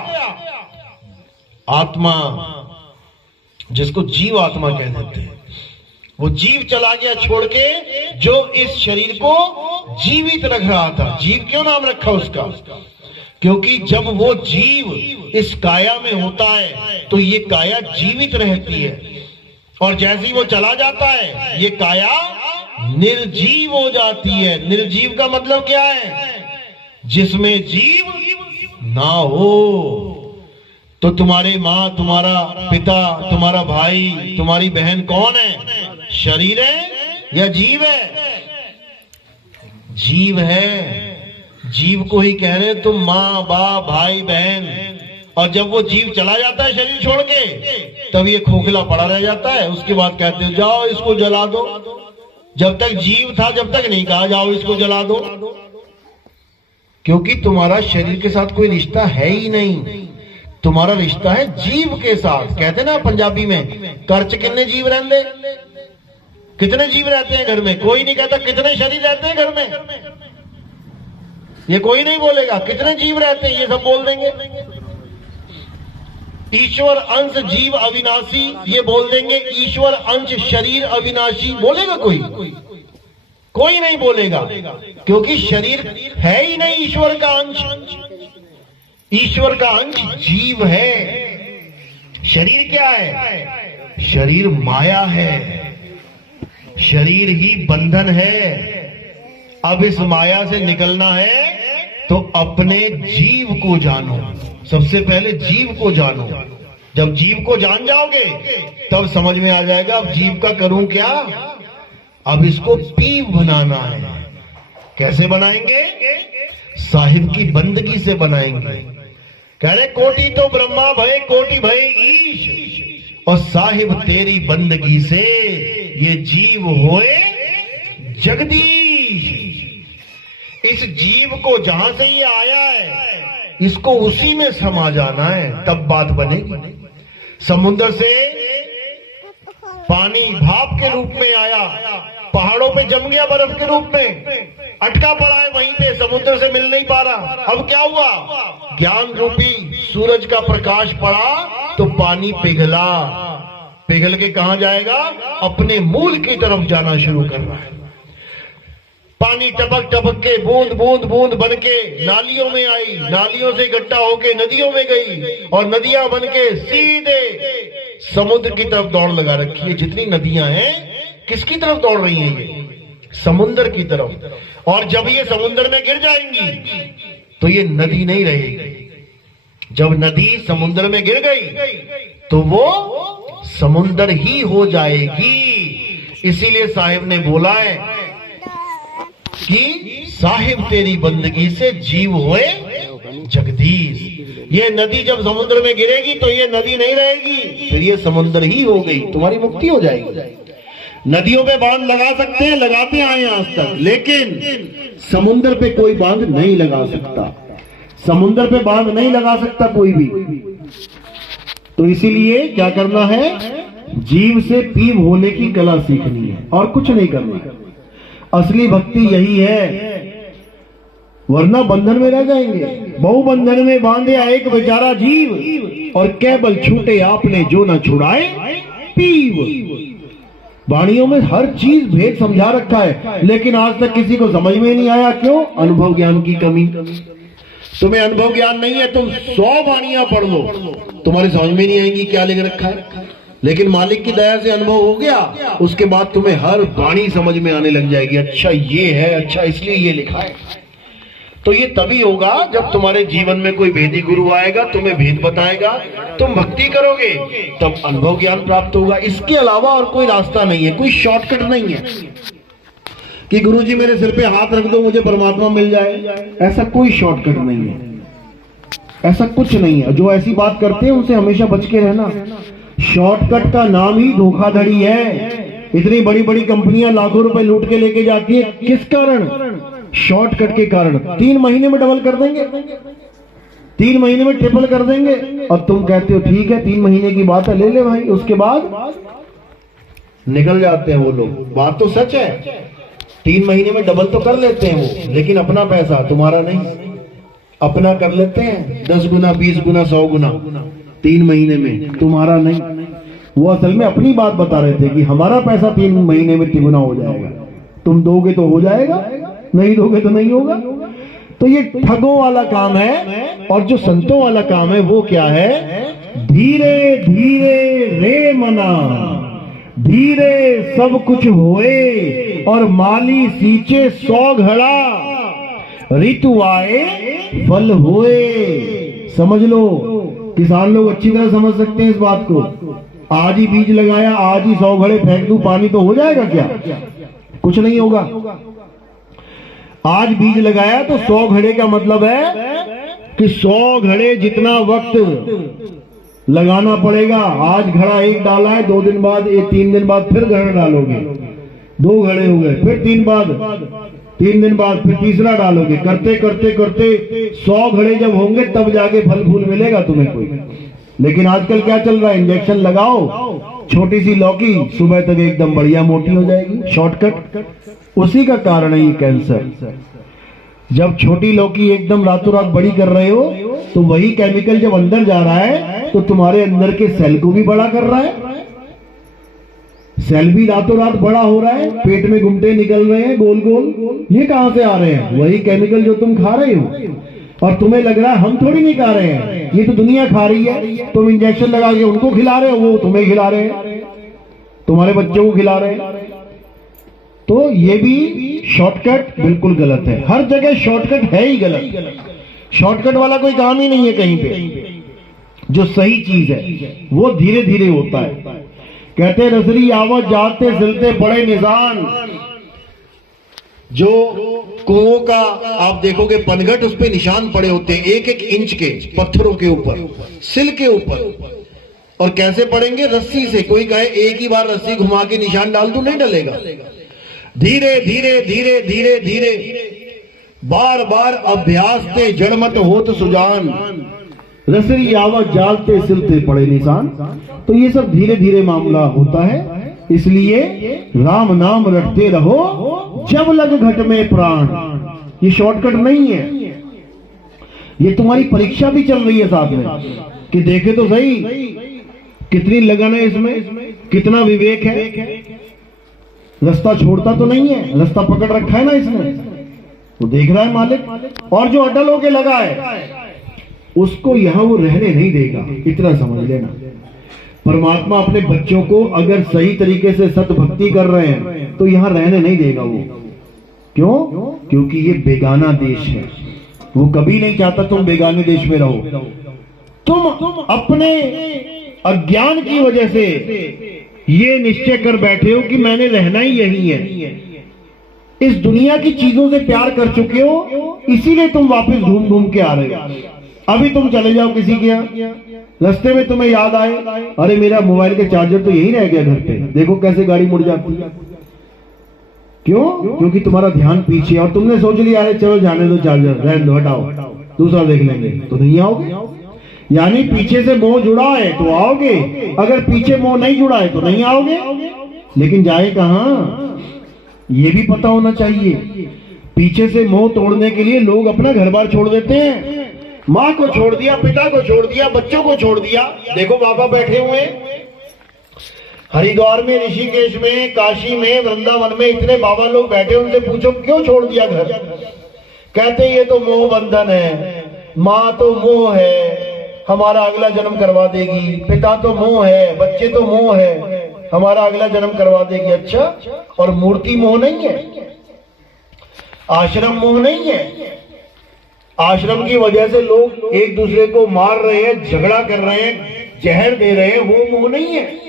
आत्मा, जिसको जीव आत्मा कह देते हैं। वो जीव चला गया छोड़ के, जो इस शरीर को जीवित रख रहा था। जीव क्यों नाम रखा उसका? क्योंकि जब वो जीव इस काया में होता है तो ये काया जीवित रहती है, और जैसे ही वो चला जाता है ये काया निर्जीव हो जाती है। निर्जीव का मतलब क्या है? जिसमें जीव ना हो। तो तुम्हारी माँ, तुम्हारा पिता, तुम्हारा भाई, तुम्हारी बहन कौन है? शरीर है या जीव है? जीव है। जीव को ही कह रहे तुम माँ बाप भाई बहन। और जब वो जीव चला जाता है शरीर छोड़ के, तब ये खोखला पड़ा रह जाता है। उसके बाद कहते हो जाओ इसको जला दो। जब तक जीव था जब तक नहीं कहा जाओ इसको जला दो, क्योंकि तुम्हारा शरीर के साथ कोई रिश्ता है ही नहीं। तुम्हारा रिश्ता है जीव के साथ। कहते ना पंजाबी में, कर्च कितने जीव रहते, कितने जीव रहते हैं घर में? कोई नहीं कहता कितने शरीर रहते हैं घर में, ये कोई नहीं बोलेगा। कितने जीव रहते हैं ये सब बोल देंगे। ईश्वर अंश जीव अविनाशी ये बोल देंगे। ईश्वर अंश शरीर अविनाशी बोलेगा कोई? कोई नहीं बोलेगा, क्योंकि शरीर है ही नहीं ईश्वर का अंश। ईश्वर का अंश जीव है। शरीर क्या है? शरीर माया है, शरीर ही बंधन है। अब इस माया से निकलना है तो अपने जीव को जानो। सबसे पहले जीव को जानो। जब जीव को जान जाओगे तब समझ में आ जाएगा अब जीव का करूं क्या। अब इसको पीव बनाना है। कैसे बनाएंगे? साहिब की बंदगी से बनाएंगे। कह रहे कोटि तो ब्रह्मा भय कोटि भय ईश, और साहिब तेरी बंदगी से ये जीव होए जगदीश। इस जीव को जहां से ये आया है इसको उसी में समा जाना है, तब बात बनेगी। समुद्र से पानी भाप के रूप में आया, पहाड़ों पे जम गया बर्फ के रूप में, अटका पड़ा है वहीं पे, समुद्र से मिल नहीं पा रहा। अब क्या हुआ? ज्ञान रूपी सूरज का प्रकाश पड़ा तो पानी पिघला। पिघल के कहां जाएगा? अपने मूल की तरफ जाना शुरू कर रहा है। पानी टपक टपक के बूंद बूंद बूंद बन के नालियों में आई, नालियों से इकट्ठा होके नदियों में गई, और नदियां बन के सीधे समुद्र की तरफ दौड़ लगा रखी है। जितनी नदियां हैं किसकी तरफ दौड़ रही हैं? ये समुद्र की तरफ। और जब ये समुद्र में गिर जाएंगी तो ये नदी नहीं रहेगी। जब नदी समुद्र में गिर गई तो वो समुद्र ही हो जाएगी। इसीलिए साहिब ने बोला है कि साहिब तेरी बंदगी से जीव हुए जगदीश। ये नदी जब समुद्र में गिरेगी तो ये नदी नहीं रहेगी, फिर ये समुद्र ही हो गई, तुम्हारी मुक्ति हो जाएगी। नदियों पे बांध लगा सकते हैं, लगाते आए आज तक, लेकिन समुद्र पे कोई बांध नहीं लगा सकता। समुद्र पे बांध नहीं लगा सकता कोई भी। तो इसीलिए क्या करना है? जीव से पीव होने की कला सीखनी है और कुछ नहीं करना है। असली भक्ति यही है, वरना बंधन में रह जाएंगे। बहु बंधन में बांधे एक बेचारा जीव, और केवल छूटे आपने जो न छुड़ाए पीव। वाणियों में हर चीज भेद समझा रखा है, लेकिन आज तक किसी को समझ में नहीं आया। क्यों? अनुभव ज्ञान की कमी। तुम्हें अनुभव ज्ञान नहीं है, तुम 100 वाणियां पढ़ लो, तुम्हारे समझ में नहीं आएंगी क्या लिख रखा है। लेकिन मालिक की दया से अनुभव हो गया, उसके बाद तुम्हें हर वाणी समझ में आने लग जाएगी। अच्छा ये है, अच्छा इसलिए ये लिखा है। तो ये तभी होगा जब तुम्हारे जीवन में कोई भेदी गुरु आएगा, तुम्हें भेद बताएगा, तुम भक्ति करोगे, तब अनुभव ज्ञान प्राप्त होगा। इसके अलावा और कोई रास्ता नहीं है, कोई शॉर्टकट नहीं है कि गुरुजी मेरे सिर पे हाथ रख दो मुझे परमात्मा मिल जाए। ऐसा कोई शॉर्टकट नहीं है, ऐसा कुछ नहीं है। जो ऐसी बात करते हैं उनसे हमेशा बच के रहना। शॉर्टकट का नाम ही धोखाधड़ी है। इतनी बड़ी बड़ी कंपनियां लाखों रुपए लूट के लेके जाती है, किस कारण? शॉर्टकट के कारण। 3 महीने में डबल कर देंगे, 3 महीने में ट्रिपल कर देंगे, और तुम कहते हो ठीक है 3 महीने की बात है, ले ले भाई। उसके बाद निकल जाते हैं वो लोग। बात तो सच है, 3 महीने में डबल तो कर लेते हैं वो, लेकिन अपना पैसा तुम्हारा नहीं। अपना कर लेते हैं 10 गुना 20 गुना 100 गुना 3 महीने में, तुम्हारा नहीं। वो असल में अपनी बात बता रहे थे कि हमारा पैसा 3 महीने में 3 गुना हो जाएगा। तुम दोगे तो हो जाएगा, नहीं दोगे तो नहीं होगा। तो ये ठगों वाला काम है। और जो संतों वाला काम है वो क्या है? धीरे धीरे रे मना, धीरे सब कुछ होए, और माली सींचे 100 घड़ा, ऋतु आए फल होए। समझ लो, किसान लोग अच्छी तरह समझ सकते हैं इस बात को। आज ही बीज लगाया, आज ही 100 घड़े फेंक दूं, पानी तो हो जाएगा क्या? कुछ नहीं होगा। आज बीज लगाया तो 100 घड़े का मतलब है कि 100 घड़े जितना वक्त लगाना पड़ेगा। आज घड़ा एक डाला है, 2 दिन बाद, 3 दिन बाद फिर घड़ा डालोगे, 2 घड़े हो गए, फिर 3 दिन बाद फिर तीसरा डालोगे। करते करते करते 100 घड़े जब होंगे तब जाके फल फूल मिलेगा तुम्हें कोई। लेकिन आजकल क्या चल रहा है? इंजेक्शन लगाओ, छोटी सी लौकी सुबह तक एकदम बढ़िया मोटी हो जाएगी, शॉर्टकट। उसी का कारण है ये कैंसर। जब छोटी लौकी एकदम रातों रात बड़ी कर रहे हो तो वही केमिकल जब अंदर जा रहा है तो तुम्हारे अंदर के सेल को भी बड़ा कर रहा है। सेल भी रातों रात बड़ा हो रहा है, पेट में गुमटे निकल रहे हैं गोल गोल। ये कहां से आ रहे हैं? वही केमिकल जो तुम खा रहे हो। और तुम्हें लग रहा है हम थोड़ी नहीं खा रहे हैं, ये तो दुनिया खा रही है। तुम इंजेक्शन लगा के उनको खिला रहे हो, वो तुम्हें खिला रहे हैं, तुम्हारे बच्चों को खिला रहे हैं। तो ये भी शॉर्टकट बिल्कुल गलत है। हर जगह शॉर्टकट है ही गलत। शॉर्टकट वाला कोई काम ही नहीं है कहीं पे। जो सही चीज है वो धीरे धीरे होता है। कहते रसरी आवत जाते सिलते बड़े निशान। जो कुओं का आप देखोगे पनघट, उस पे निशान पड़े होते हैं 1-1 इंच के, पत्थरों के ऊपर, सिल के ऊपर। और कैसे पड़ेंगे? रस्सी से। कोई कहे एक ही बार रस्सी घुमा के निशान डाल दूं, नहीं डलेगा। धीरे धीरे धीरे धीरे धीरे बार बार अभ्यास ते जड़मत होत सुजान। रसरी आवत जालते सिलते पड़े निशान। तो ये सब धीरे धीरे मामला होता है। इसलिए राम नाम रटते रहो जब लग घट में प्राण। ये शॉर्टकट नहीं है। ये तुम्हारी परीक्षा भी चल रही है साथ में कि देखे तो सही कितनी लगन है इसमें, कितना विवेक है। रास्ता छोड़ता तो नहीं है, रास्ता पकड़ रखा है ना इसने, वो देख रहा है मालिक। और जो अटल होके लगा है उसको यहां वो रहने नहीं देगा, इतना समझ लेना। परमात्मा अपने बच्चों को अगर सही तरीके से सत भक्ति कर रहे हैं तो यहां रहने नहीं देगा वो। क्यों? क्योंकि ये बेगाना देश है। वो कभी नहीं चाहता तुम बेगाने देश में रहो। तुम अपने अज्ञान की वजह से ये निश्चय कर बैठे हो कि मैंने रहना ही यही है। इस दुनिया की चीजों से प्यार कर चुके हो, इसीलिए तुम वापस घूम घूम के आ रहे हो। अभी तुम चले जाओ किसी के यहाँ, रास्ते में तुम्हें याद आए, अरे मेरा मोबाइल का चार्जर तो यही रह गया घर पे, देखो कैसे गाड़ी मुड़ जाती है। क्यों? क्योंकि तुम्हारा ध्यान पीछे, और तुमने सोच लिया अरे चलो जाने दो चार्जर, रहने दो, हटाओ, दूसरा देख लेंगे, तो नहीं आओगे। यानी पीछे से मोह जुड़ा है तो आओगे, अगर पीछे मोह नहीं जुड़ा है तो नहीं आओगे। लेकिन जाए कहां, ये भी पता होना चाहिए। पीछे से मोह तोड़ने के लिए लोग अपना घर बार छोड़ देते हैं। माँ को छोड़ दिया, पिता को छोड़ दिया, बच्चों को छोड़ दिया। देखो बाबा बैठे हुए हरिद्वार में, ऋषिकेश में, काशी में, वृंदावन में, इतने बाबा लोग बैठे, उनसे पूछो क्यों छोड़ दिया घर? कहते ये तो मोह बंधन है, माँ तो मोह है, हमारा अगला जन्म करवा देगी, पिता तो मोह है, बच्चे तो मोह है, हमारा अगला जन्म करवा देगी। अच्छा, और मूर्ति मोह नहीं है, आश्रम मोह नहीं है। आश्रम की वजह से लोग एक दूसरे को मार रहे हैं, झगड़ा कर रहे हैं, जहर दे रहे हैं, वो मोह नहीं है।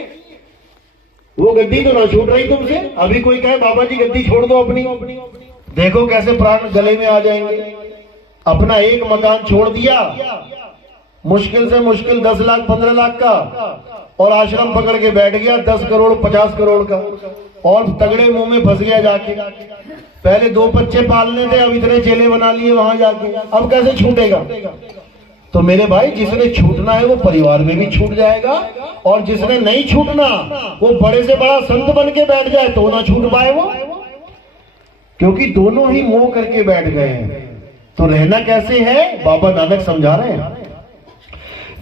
वो गद्दी तो ना छूट रही तुमसे। अभी कोई कहे बाबा जी गद्दी छोड़ दो अपनी, देखो कैसे प्राण गले में आ जाएंगे। अपना एक मकान छोड़ दिया, मुश्किल से मुश्किल 10 लाख 15 लाख का, और आश्रम पकड़ के बैठ गया 10 करोड़ 50 करोड़ का, और तगड़े मुंह में फंस गया जाके। पहले 2 बच्चे पालने थे, अब इतने चेले बना लिए वहां जाके, अब कैसे छूटेगा? तो मेरे भाई, जिसने छूटना है वो परिवार में भी छूट जाएगा, और जिसने नहीं छूटना वो बड़े से बड़ा संत बन के बैठ जाए तो ना छूट पाए वो, क्योंकि दोनों ही मोह करके बैठ गए हैं। तो रहना कैसे है? बाबा नानक समझा रहे हैं,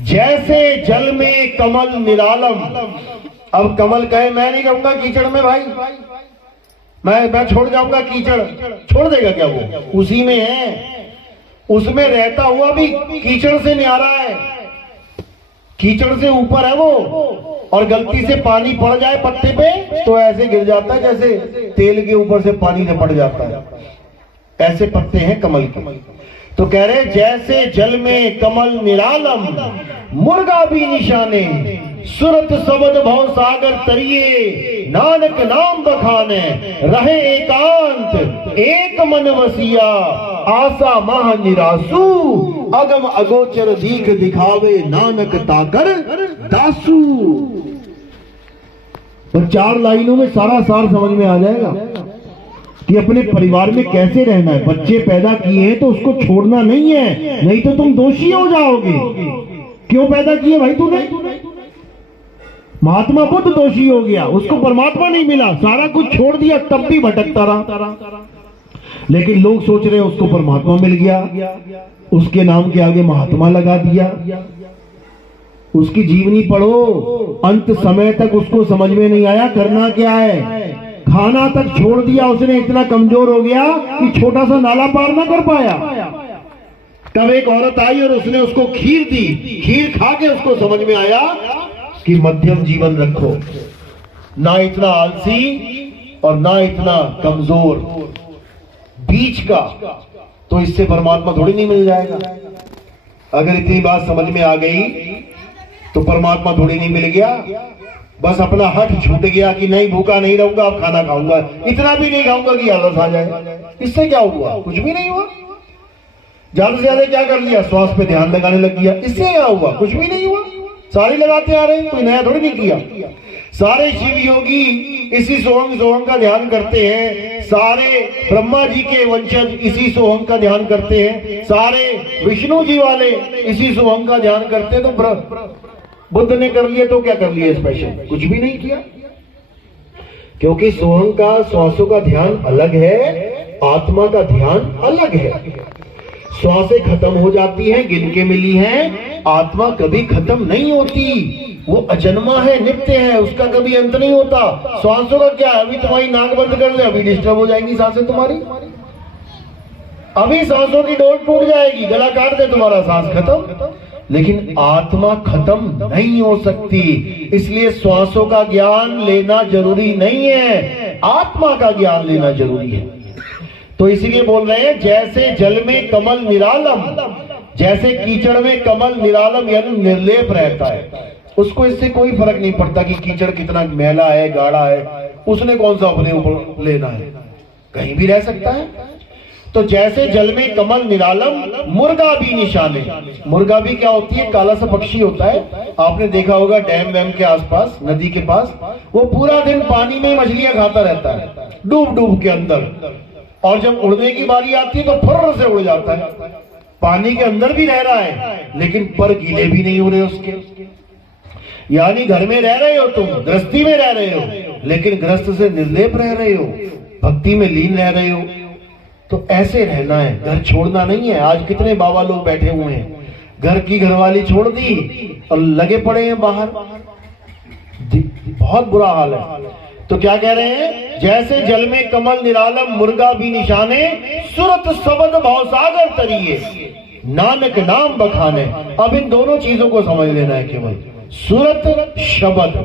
जैसे जल में कमल निरालम। अब कमल कहे मैं नहीं रहूंगा कीचड़ में भाई, मैं छोड़ जाऊंगा कीचड़, छोड़ देगा क्या? वो उसी में है, उसमें रहता हुआ भी कीचड़ से न्यारा है, कीचड़ से ऊपर है वो। और गलती से पानी पड़ जाए पत्ते पे तो ऐसे गिर जाता है जैसे तेल के ऊपर से पानी निपट जाता है। ऐसे पत्ते हैं कमल के। तो कह रहे जैसे जल में कमल निरालम, मुर्गा भी निशाने, सुरत सबद भव सागर तरिए, नानक नाम बखाने रहे एकांत, एक मन वसिया आशा माह निरासु, अगम अगोचर दीख दिखावे नानक ताकर दासू। और 4 लाइनों में सारा सार समझ में आ जाएगा कि अपने परिवार में कैसे रहना है। बच्चे पैदा किए हैं तो उसको छोड़ना नहीं है, नहीं तो तुम दोषी हो जाओगे। क्यों पैदा किए भाई तूने? महात्मा बुद्ध दोषी हो गया, उसको परमात्मा नहीं मिला, सारा कुछ छोड़ दिया, तब भी भटकता रहा। लेकिन लोग सोच रहे हैं उसको परमात्मा मिल गया, उसके नाम के आगे महात्मा लगा दिया। उसकी जीवनी पढ़ो, अंत समय तक उसको समझ में नहीं आया करना क्या है। खाना तक छोड़ दिया उसने, इतना कमजोर हो गया कि छोटा सा नाला पार ना कर पाया। तब एक औरत आई और उसने उसको खीर दी। खीर खा के उसको समझ में आया कि मध्यम जीवन रखो, ना इतना आलसी और ना इतना कमजोर, बीच का। तो इससे परमात्मा थोड़ी नहीं मिल जाएगा। अगर इतनी बात समझ में आ गई तो परमात्मा थोड़ी नहीं मिल गया, बस अपना हट छूट गया कि नहीं भूखा नहीं रहूंगा, अब खाना खाऊंगा, इतना भी नहीं खाऊंगा कि आलस आ जाए। इससे क्या हुआ? कुछ भी नहीं हुआ। ज्यादा से ज्यादा क्या कर लिया? श्वास पे ध्यान लगाने लग गया। इससे क्या हुआ? कुछ भी नहीं हुआ। सारे लगाते आ रहे हैं, कोई नया थोड़ी नहीं किया। सारे शिव योगी इसी सोहंग सोहंग का ध्यान करते हैं, सारे ब्रह्मा जी के वंशज इसी सोहंग का ध्यान करते हैं, सारे विष्णु जी वाले इसी सोहंग का ध्यान करते हैं। तो बुद्ध ने कर लिया तो क्या कर लिया स्पेशल? कुछ भी नहीं किया, क्योंकि सोहंग का श्वासों का ध्यान अलग है, आत्मा का ध्यान अलग है। श्वासें खत्म हो जाती हैं, गिन के मिली हैं, आत्मा कभी खत्म नहीं होती। वो अजन्मा है, नित्य है, उसका कभी अंत नहीं होता। श्वासों का क्या है? अभी तुम्हारी नाक बंद कर ले, अभी डिस्टर्ब हो जाएंगी सांसें तुम्हारी, अभी सांसों की डोर टूट जाएगी, गला काट दे तुम्हारा, सांस खत्म। लेकिन आत्मा खत्म नहीं हो सकती, इसलिए श्वासों का ज्ञान लेना जरूरी नहीं है, आत्मा का ज्ञान लेना जरूरी है। तो इसीलिए बोल रहे हैं जैसे जल में कमल निरालम, जैसे कीचड़ में कमल निरालम यानी निर्लेप रहता है, उसको इससे कोई फर्क नहीं पड़ता कि कीचड़ कितना मैला है, गाढ़ा है, उसने कौन सा अपने ऊपर लेना है, कहीं भी रह सकता है। तो जैसे जल में कमल निरालम, मुर्गा भी निशाने। मुर्गा भी क्या होती है? काला सा पक्षी होता है, आपने देखा होगा डैम वैम के आसपास, नदी के पास, वो पूरा दिन पानी में मछलियां खाता रहता है, डूब डूब के अंदर, और जब उड़ने की बारी आती है तो फर्र से उड़ जाता है। पानी के अंदर भी रह रहा है लेकिन पर गीले भी नहीं हो रहे उसके। यानी घर में रह रहे हो तुम, गृहस्थी में रह रहे हो, लेकिन गृहस्थ से निर्लेप रह रहे हो, भक्ति में लीन रह रहे हो। तो ऐसे रहना है, घर छोड़ना नहीं है। आज कितने बाबा लोग बैठे हुए हैं, घर की घरवाली छोड़ दी और लगे पड़े हैं बाहर, बहुत बुरा हाल है। तो क्या कह रहे हैं? जैसे जल में कमल निरालम, मुर्गा भी निशाने, सुरत सबद भवसागर तरिए, नानक नाम बखाने। अब इन दोनों चीजों को समझ लेना है केवल, सुरत शब्द,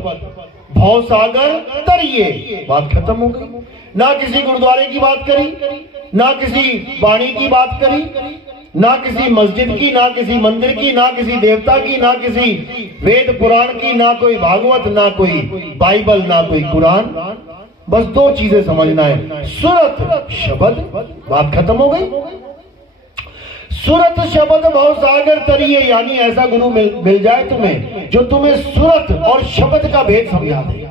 भवसागर तरिए, बात खत्म हो गई। ना किसी गुरुद्वारे की बात करी, ना किसी वाणी की बात करी, ना किसी मस्जिद की, ना किसी मंदिर की, ना किसी देवता की, ना किसी वेद पुराण की, ना कोई भागवत, ना कोई बाइबल, ना कोई कुरान। बस दो चीजें समझना है, सुरत शब्द, बात खत्म हो गई। सुरत शब्द भवसागर तरिए, यानी ऐसा गुरु मिल जाए तुम्हें जो तुम्हें सुरत और शब्द का भेद समझा दे,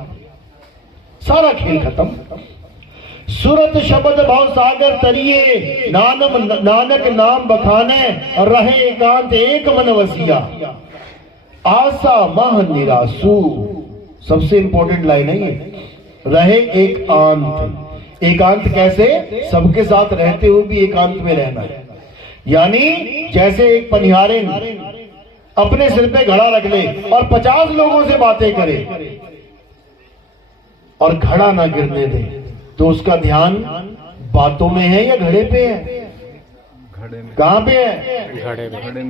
सारा खेल खत्म। सुरत शब्द भवसागर तरिए, नानक नाम बखाने, रहे एकांत एक मन वसिया, आशा माह निरासु। सबसे इंपॉर्टेंट लाइन है ये, रहे एकांत। एकांत कैसे? सबके साथ रहते हुए भी एकांत में रहना है। यानी जैसे एक पनिहारिन अपने सिर पे घड़ा रख ले और 50 लोगों से बातें करे और घड़ा ना गिरने दे, तो उसका ध्यान बातों में है या घड़े पे है? कहां पे है?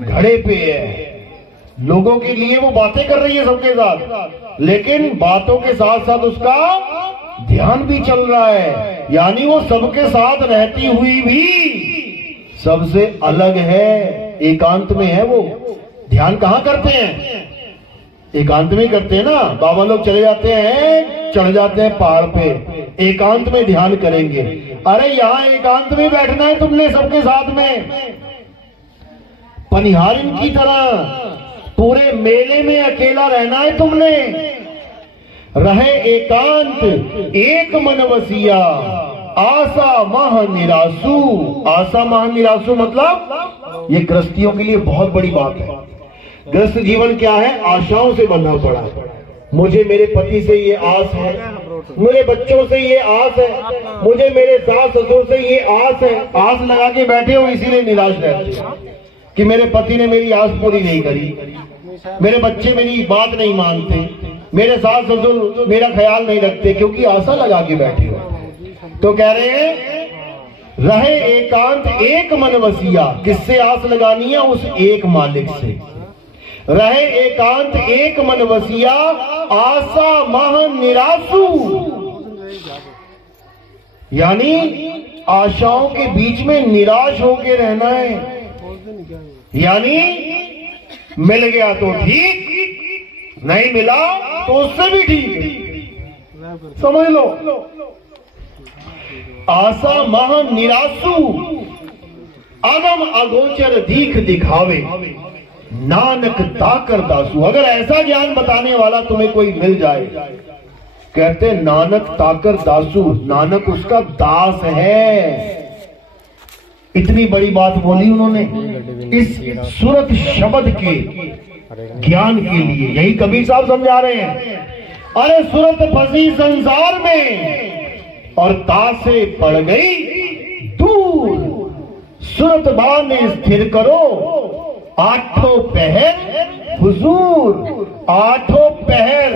घड़े पे है। लोगों के लिए वो बातें कर रही है सबके साथ, लेकिन बातों के साथ साथ उसका ध्यान भी चल रहा है। यानी वो सबके साथ रहती हुई भी सबसे अलग है, एकांत में है। वो ध्यान कहां करते हैं? एकांत में करते हैं ना, बाबा लोग चले जाते हैं, चढ़ जाते हैं पहाड़ पे, एकांत में ध्यान करेंगे। अरे यहाँ एकांत में बैठना है तुमने सबके साथ में, पनिहारिन की तरह पूरे मेले में अकेला रहना है तुमने। रहे एकांत एक मन वसिया, आशा मह निरासु। आशा मह निरासु मतलब ये गृहस्थियों के लिए बहुत बड़ी बात है। गृहस्थ जीवन क्या है? आशाओं से बंधा पड़ा। मुझे मेरे पति से ये आस है, मेरे बच्चों से ये आस है, मुझे मेरे सास ससुर से ये आस है। आस लगा के बैठे हो, इसीलिए निराश रहते हैं कि मेरे पति ने मेरी आस पूरी नहीं करी, मेरे बच्चे मेरी बात नहीं मानते, मेरे सास ससुर मेरा ख्याल नहीं रखते, क्योंकि आशा लगा के बैठे हो। तो कह रहे हैं रहे एकांत एक मन वसिया। किससे आस लगानी है? उस एक मालिक से। रहे एकांत एक मन वसिया, आशा मह निरासु। यानी आशाओं के बीच में निराश होके रहना है। यानी मिल गया तो ठीक, नहीं मिला तो उससे भी ठीक, समझ लो। आशा मह निरासु, अगम अगोचर दीख दिखावे, नानक ताकर दासु। अगर ऐसा ज्ञान बताने वाला तुम्हें कोई मिल जाए, कहते नानक ताकर दासु, नानक उसका दास है। इतनी बड़ी बात बोली उन्होंने इस सूरत शब्द के ज्ञान के लिए। यही कबीर साहब समझा रहे हैं। अरे सूरत फंसी संसार में और तासे पड़ गई दूर, सूरत बाने स्थिर करो, आठों पहर हुजूर। आठों पहर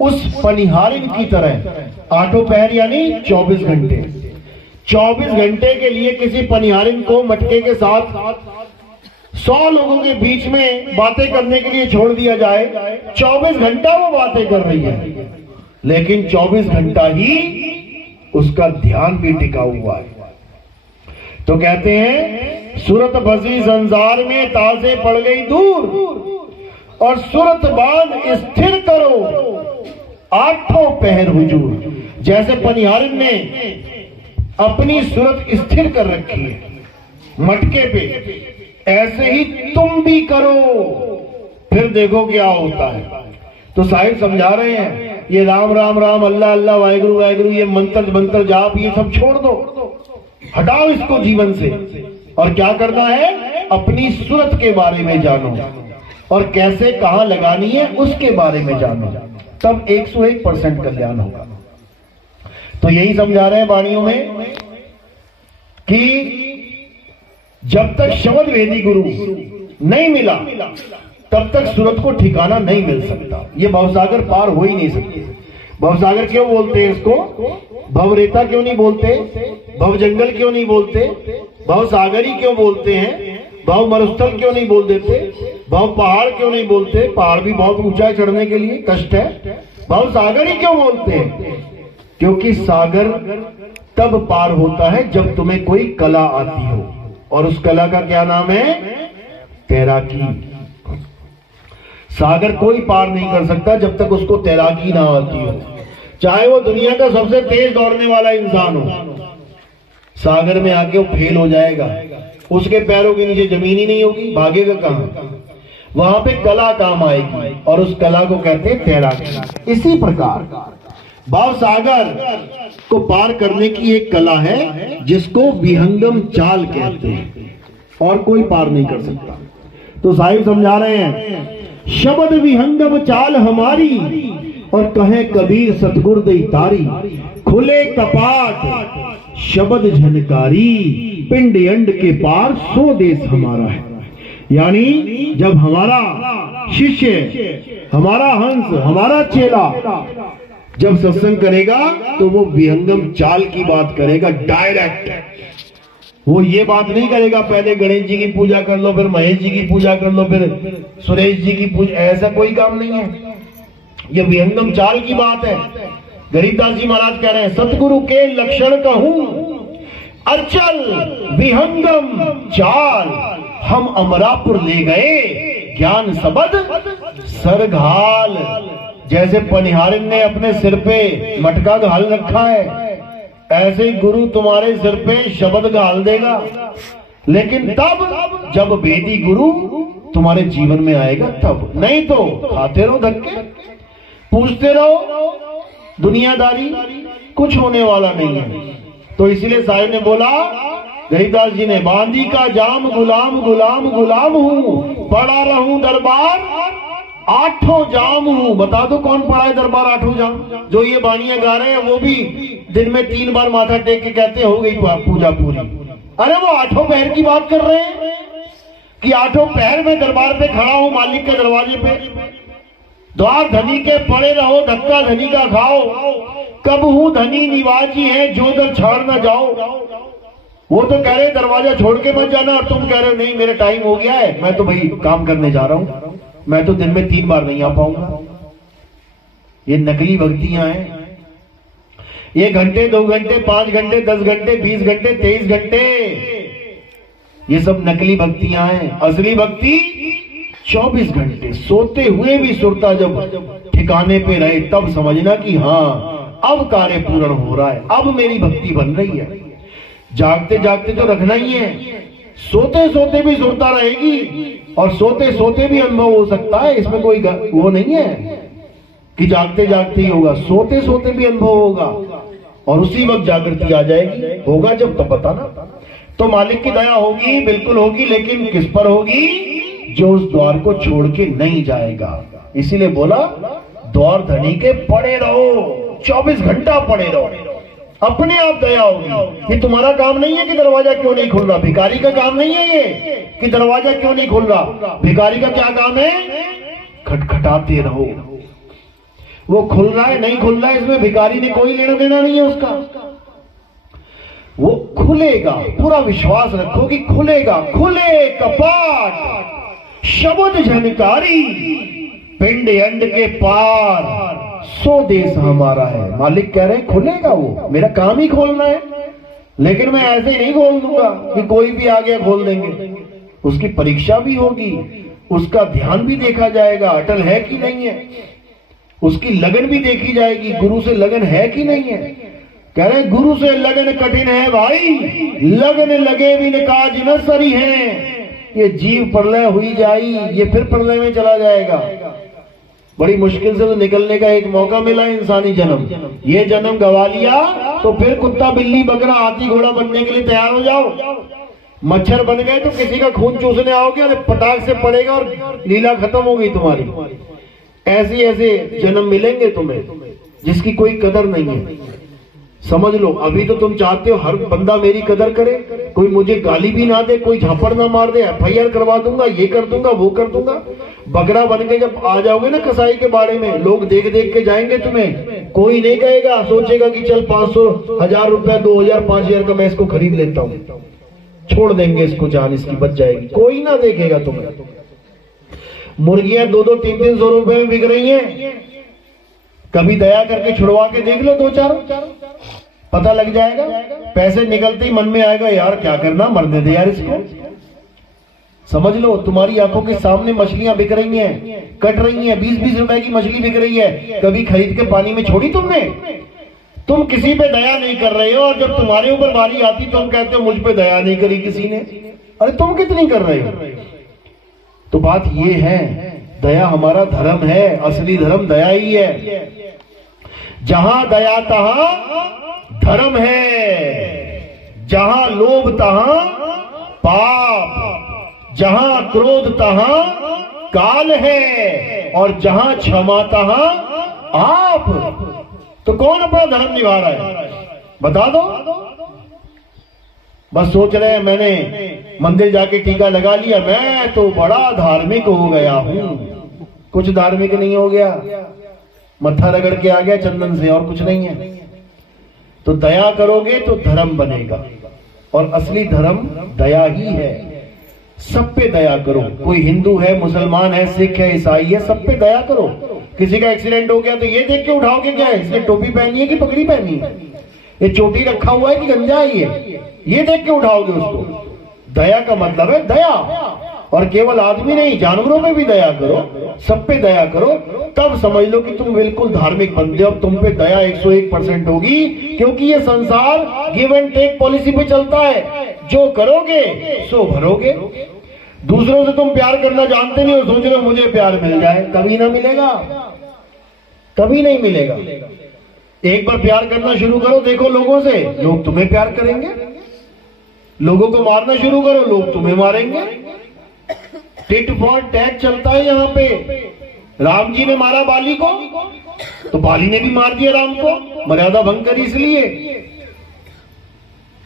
उस पनिहारिन की तरह। आठों पहर यानी 24 घंटे। 24 घंटे के लिए किसी पनिहारिन को मटके के साथ 100 लोगों के बीच में बातें करने के लिए छोड़ दिया जाए, 24 घंटा वो बातें कर रही है, लेकिन 24 घंटा ही उसका ध्यान भी टिका हुआ है। तो कहते हैं सूरत फंसी संसार में, तासे पड़ गई दूर, और सूरत बांध स्थिर करो, आठों पहर हुजूर। जैसे पनिहारिन ने अपनी सूरत स्थिर कर रखी है मटके पे, ऐसे ही तुम भी करो, फिर देखो क्या होता है। तो साहिब समझा रहे हैं ये राम राम राम, अल्लाह अल्लाह, वाहिगुरु वाहिगुरु, ये मंत्र जाप, ये सब छोड़ दो, हटाओ इसको जीवन से। और क्या करना है? अपनी सूरत के बारे में जानो, और कैसे कहां लगानी है उसके बारे में जानो, तब 101% कल्याण होगा। तो यही समझा रहे हैं वाणियों में कि जब तक शब्द वेदी गुरु नहीं मिला, तब तक सूरत को ठिकाना नहीं मिल सकता। ये भवसागर पार हो ही नहीं सकती। भवसागर क्यों बोलते हैं इसको? भवरेता क्यों नहीं बोलते? भव जंगल क्यों नहीं बोलते? भव सागरी क्यों बोलते हैं? भव मरुस्थल क्यों नहीं बोल देते? भव पहाड़ क्यों नहीं बोलते? पहाड़ भी बहुत ऊंचा है, चढ़ने के लिए कष्ट है। भव सागरी क्यों बोलते हैं? क्योंकि सागर तब पार होता है जब तुम्हें कोई कला आती हो, और उस कला का क्या नाम है? तैराकी। सागर कोई पार नहीं कर सकता जब तक उसको तैराकी ना आती हो, चाहे वो दुनिया का सबसे तेज दौड़ने वाला इंसान हो। सागर में आके वो फेल हो जाएगा, उसके पैरों के नीचे जमीन ही नहीं होगी, भागेगा कहां? वहां पे कला काम आएगी, और उस कला को कहते हैं तैराकी। इसी प्रकार भाव सागर को पार करने की एक कला है जिसको विहंगम चाल कहते हैं, और कोई पार नहीं कर सकता। तो साहिब समझा रहे हैं शब्द विहंगम चाल हमारी, और कहे कबीर सतगुर दई तारी, खुले कपाट शब्द झनकारी, पिंड अंड के पार सो देश हमारा है। यानी जब हमारा शिष्य, हमारा हंस, हमारा चेला जब सत्संग करेगा तो वो विहंगम चाल की बात करेगा, डायरेक्ट। वो ये बात नहीं करेगा पहले गणेश जी की पूजा कर लो, फिर महेश जी की पूजा कर लो, फिर सुरेश जी की पूजा, ऐसा कोई काम नहीं है। ये विहंगम चाल की बात है। गरीबदास जी महाराज कह रहे हैं सतगुरु के लक्षण कहूं, अचल विहंगम चाल, हम अमरापुर ले गए ज्ञान सबद सर घाल। जैसे पनिहारिन ने अपने सिर पे मटका घाल रखा है, ऐसे ही गुरु तुम्हारे सिर पे शब्द घाल देगा। लेकिन तब जब वेदी गुरु तुम्हारे जीवन में आएगा तब, नहीं तो खाते रहो धक्के, पूछते रहो दुनियादारी, कुछ होने वाला नहीं है। तो इसलिए साहिब ने बोला, गरीबदास जी ने, बांदी का जाम गुलाम गुलाम गुलाम हूं, पड़ा रहूं दरबार आठों जाम हूं। बता दो कौन पड़ा है दरबार आठों जाम? जो ये बाणियां गा रहे हैं वो भी दिन में 3 बार माथा टेक के कहते हो गई पूजा पूरी। अरे वो आठों पहर की बात कर रहे हैं कि आठों पहर में दरबार पे खड़ा हूं, मालिक के दरवाजे पे। द्वार धनी के पड़े रहो, धक्का धनी का खाओ, कब हूं धनी निवासी है, जो दर छाड़ ना जाओ। वो तो कह रहे दरवाजा छोड़ के मत जाना, और तुम कह रहे हो नहीं मेरा टाइम हो गया है, मैं तो भाई काम करने जा रहा हूं, मैं तो दिन में 3 बार नहीं आ पाऊंगा। ये नकली भक्तियां हैं। ये घंटे 2 घंटे 5 घंटे 10 घंटे 20 घंटे 23 घंटे, ये सब नकली भक्तियां हैं। असली भक्ति 24 घंटे सोते हुए भी सुरता जब ठिकाने पे रहे तब समझना कि हाँ अब कार्य पूर्ण हो रहा है, अब मेरी भक्ति बन रही है। जागते जागते तो रखना ही है, सोते सोते भी सुरता रहेगी और सोते सोते भी अनुभव हो सकता है। इसमें कोई वो नहीं है कि जागते जागते ही होगा, सोते सोते भी अनुभव होगा और उसी वक्त जागृति आ जाएगी। होगा जब तब बताना। तो मालिक की दया होगी, बिल्कुल होगी, लेकिन किस पर होगी? जो उस द्वार को छोड़ के नहीं जाएगा। इसीलिए बोला द्वार धनी के पड़े रहो, 24 घंटा पड़े रहो, अपने आप दया होगी। ये तुम्हारा काम नहीं है कि दरवाजा क्यों नहीं खुल रहा, भिखारी का काम नहीं है ये कि दरवाजा क्यों नहीं खुल रहा। भिखारी का क्या काम है? खटखटाते रहो। वो खुल रहा है नहीं खुल रहा है इसमें भिखारी ने कोई लेना देना नहीं है उसका। वो खुलेगा, पूरा विश्वास रखो कि खुलेगा। खुले कपाट शब्द झनकारी, पिंड अंड के पार सो देश हमारा है। मालिक कह रहे हैं खुलेगा, वो मेरा काम ही खोलना है, लेकिन मैं ऐसे ही नहीं खोल दूंगा कि कोई भी आ गया खोल देंगे। उसकी परीक्षा भी होगी, उसका ध्यान भी देखा जाएगा अटल है कि नहीं है, उसकी लगन भी देखी जाएगी, गुरु से लगन है कि नहीं है। कह रहे गुरु से लगन कठिन है भाई, लगन लगे बिन काज न सरी है। ये जीव प्रलय हुई जाई, ये फिर प्रलय में चला जाएगा। बड़ी मुश्किल से तो निकलने का एक मौका मिला इंसानी जन्म, ये जन्म गवा लिया तो फिर कुत्ता बिल्ली बकरा हाथी घोड़ा बनने के लिए तैयार हो जाओ। मच्छर बन गए तो किसी का खून चूसने आओगे और पटाख से पड़ेगा और लीला खत्म हो गई तुम्हारी। ऐसे ऐसे जन्म मिलेंगे तुम्हें जिसकी कोई कदर नहीं है। समझ लो, अभी तो तुम चाहते हो हर बंदा मेरी कदर करे, कोई मुझे गाली भी ना दे, कोई झापड़ ना मार दे, FIR करवा दूंगा, ये कर दूंगा वो कर दूंगा। बकरा बन के जब आ जाओगे ना कसाई के बाड़े में, लोग देख देख के जाएंगे तुम्हें, कोई नहीं कहेगा, सोचेगा कि चल 500 1000 रुपया 2000 5000 का मैं इसको खरीद लेता हूँ, छोड़ देंगे इसको, जान इसकी बच जाएगी, कोई ना देखेगा तुम्हें। मुर्गियां 2-2 300 रुपए में बिक रही हैं, कभी दया करके छुड़वा के देख लो 2-4, पता लग जाएगा। पैसे निकलते ही मन में आएगा यार क्या करना, मरने दे यार इसको। समझ लो, तुम्हारी आंखों के सामने मछलियां बिक रही हैं, कट रही हैं, 20-20 रुपए की मछली बिक रही है, कभी खरीद के पानी में छोड़ी तुमने? तुम किसी पे दया नहीं कर रहे हो, और जब तुम्हारे ऊपर बारी आती तुम कहते हो मुझ पे दया नहीं करी किसी ने। अरे तुम कितनी कर रहे हो? तो बात ये है, दया हमारा धर्म है, असली धर्म दया ही है। जहां दया तहां धर्म है, जहां लोभ तहां पाप, जहां क्रोध तहां काल है, और जहां क्षमा तहां आप। तो कौन अपना धर्म निभा रहा है बता दो। बस सोच रहे हैं मैंने मंदिर जाके टीका लगा लिया, मैं तो बड़ा धार्मिक हो गया हूं। कुछ धार्मिक नहीं हो गया, मत्था रगड़ के आ गया चंदन से, और कुछ नहीं है। तो दया करोगे तो धर्म बनेगा, और असली धर्म दया ही है। सब पे दया करो, कोई हिंदू है, मुसलमान है, सिख है, ईसाई है, सब पे दया करो। किसी का एक्सीडेंट हो गया तो ये देख के उठाओगे क्या है, इसने टोपी पहनी है कि पगड़ी पहनी है, ये चोटी रखा हुआ है कि गंजा है, ये देख के उठाओगे उसको। दया का मतलब है दया, और केवल आदमी नहीं, जानवरों पे भी दया करो, सब पे दया करो, तब समझ लो कि तुम बिल्कुल धार्मिक बनते हो। अब तुम पे दया 101% होगी, क्योंकि ये संसार गिव एंड टेक पॉलिसी पे चलता है। जो करोगे सो भरोगे। दूसरों से तुम प्यार करना जानते नहीं हो, सोच रहे हो मुझे प्यार मिल जाए, कभी ना मिलेगा, कभी नहीं मिलेगा। एक बार प्यार करना शुरू करो, देखो लोगों से, लोग तुम्हें प्यार करेंगे। लोगों को मारना शुरू करो, लोग तुम्हें मारेंगे। टिट फॉर टैट चलता है यहाँ पे। राम जी ने मारा बाली को, तो बाली ने भी मार दिया राम को, मर्यादा भंग करी इसलिए।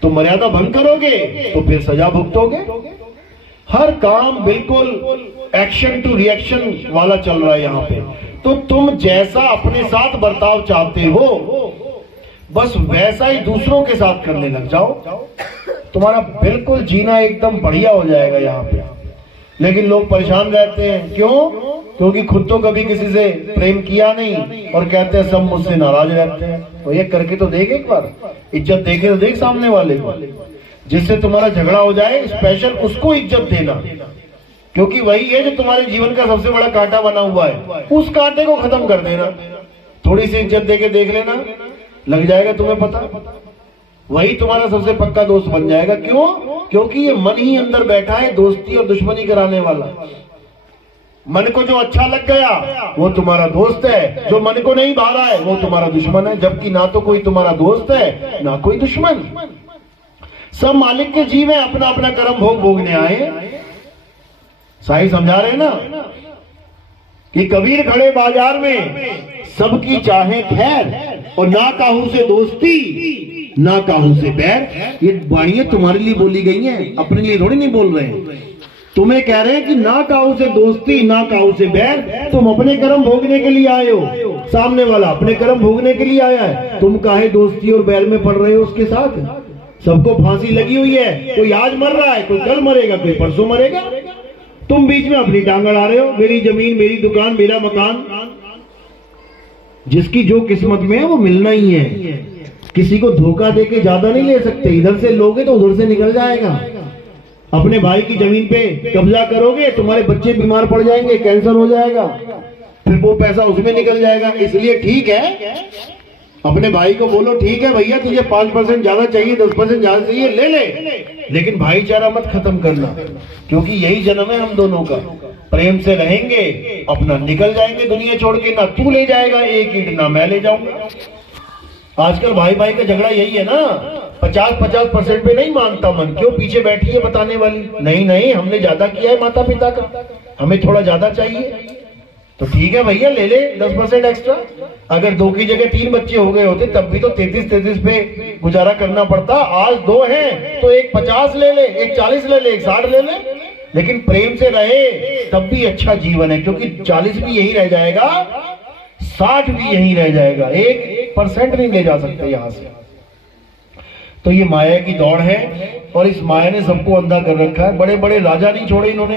तो मर्यादा भंग करोगे तो फिर सजा भुगतोगे। हर काम बिल्कुल एक्शन टू रिएक्शन वाला चल रहा है यहाँ पे। तो तुम जैसा अपने साथ बर्ताव चाहते हो, बस वैसा ही दूसरों के साथ करने लग जाओ, तुम्हारा बिल्कुल जीना एकदम बढ़िया हो जाएगा यहाँ पे। लेकिन लोग परेशान रहते हैं, क्यों? क्योंकि खुद तो कभी किसी से प्रेम किया नहीं और कहते हैं सब मुझसे नाराज रहते हैं। तो ये करके तो देख, एक बार इज्जत देखे तो देख सामने वाले को। जिससे तुम्हारा झगड़ा हो जाए, स्पेशल उसको इज्जत देना, क्योंकि वही है जो तुम्हारे जीवन का सबसे बड़ा कांटा बना हुआ है। उस कांटे को खत्म कर देना, थोड़ी सी इज्जत देके देख लेना, लग जाएगा तुम्हें पता, वही तुम्हारा सबसे पक्का दोस्त बन जाएगा। क्यों? क्योंकि ये मन ही अंदर बैठा है दोस्ती और दुश्मनी कराने वाला। मन को जो अच्छा लग गया वो तुम्हारा दोस्त है, जो मन को नहीं भा रहा है वो तुम्हारा दुश्मन है। जबकि ना तो कोई तुम्हारा दोस्त है ना कोई दुश्मन, सब मालिक के जीव है, अपना अपना कर्म भोगने आए। साईं समझा रहे ना कि कबीर खड़े बाजार में, सबकी चाहे खैर और ना काहू से दोस्ती ना काहू से बैर। ये वाणियां तुम्हारे लिए बोली गई हैं, अपने लिए थोड़ी नहीं बोल रहे हैं। तुम्हें कह रहे हैं कि ना काहू से दोस्ती ना काहू से बैर। तुम अपने कर्म भोगने के लिए आए हो, सामने वाला अपने कर्म भोगने के लिए आया है। तुम काहे दोस्ती और बैर में पड़ रहे हो उसके साथ? सबको फांसी लगी हुई है, कोई आज मर रहा है, कोई कल मरेगा, कोई परसों मरेगा। तुम बीच में अपनी टांग अड़ा रहे हो, मेरी जमीन, मेरी दुकान, मेरा मकान। जिसकी जो किस्मत में है वो मिलना ही है। किसी को धोखा देके ज्यादा नहीं ले सकते। इधर से लोगे तो उधर से निकल जाएगा। अपने भाई की जमीन पे कब्जा करोगे, तुम्हारे बच्चे बीमार पड़ जाएंगे, कैंसर हो जाएगा, फिर वो पैसा उसमें निकल जाएगा। इसलिए ठीक है, अपने भाई को बोलो ठीक है भैया, तुझे 5% ज्यादा चाहिए, 10% ज्यादा चाहिए, ले ले, लेकिन भाईचारा मत खत्म करना, क्योंकि यही जन्म है हम दोनों का। प्रेम से रहेंगे, अपना निकल जाएंगे दुनिया छोड़ के। ना तू ले जाएगा एक ईंट, ना मैं ले जाऊंगा। आजकल भाई भाई का झगड़ा यही है ना, 50-50% पे नहीं मानता मन। क्यों? पीछे बैठी है बताने वाली, नहीं नहीं हमने ज्यादा किया है माता पिता का, हमें थोड़ा ज्यादा चाहिए। तो ठीक है भैया, ले ले 10% एक्स्ट्रा। अगर 2 की जगह 3 बच्चे हो गए होते तब भी तो 33 पे गुजारा करना पड़ता। आज 2 हैं तो एक 50 ले ले, एक 40 ले ले, एक 60 ले ले, लेकिन प्रेम से रहे तब भी अच्छा जीवन है। क्योंकि 40 भी यही रह जाएगा, 60 भी यही रह जाएगा, 1% नहीं ले जा सकते यहां से। तो ये माया की दौड़ है और इस माया ने सबको अंधा कर रखा है। बड़े बड़े राजा नहीं छोड़े इन्होंने।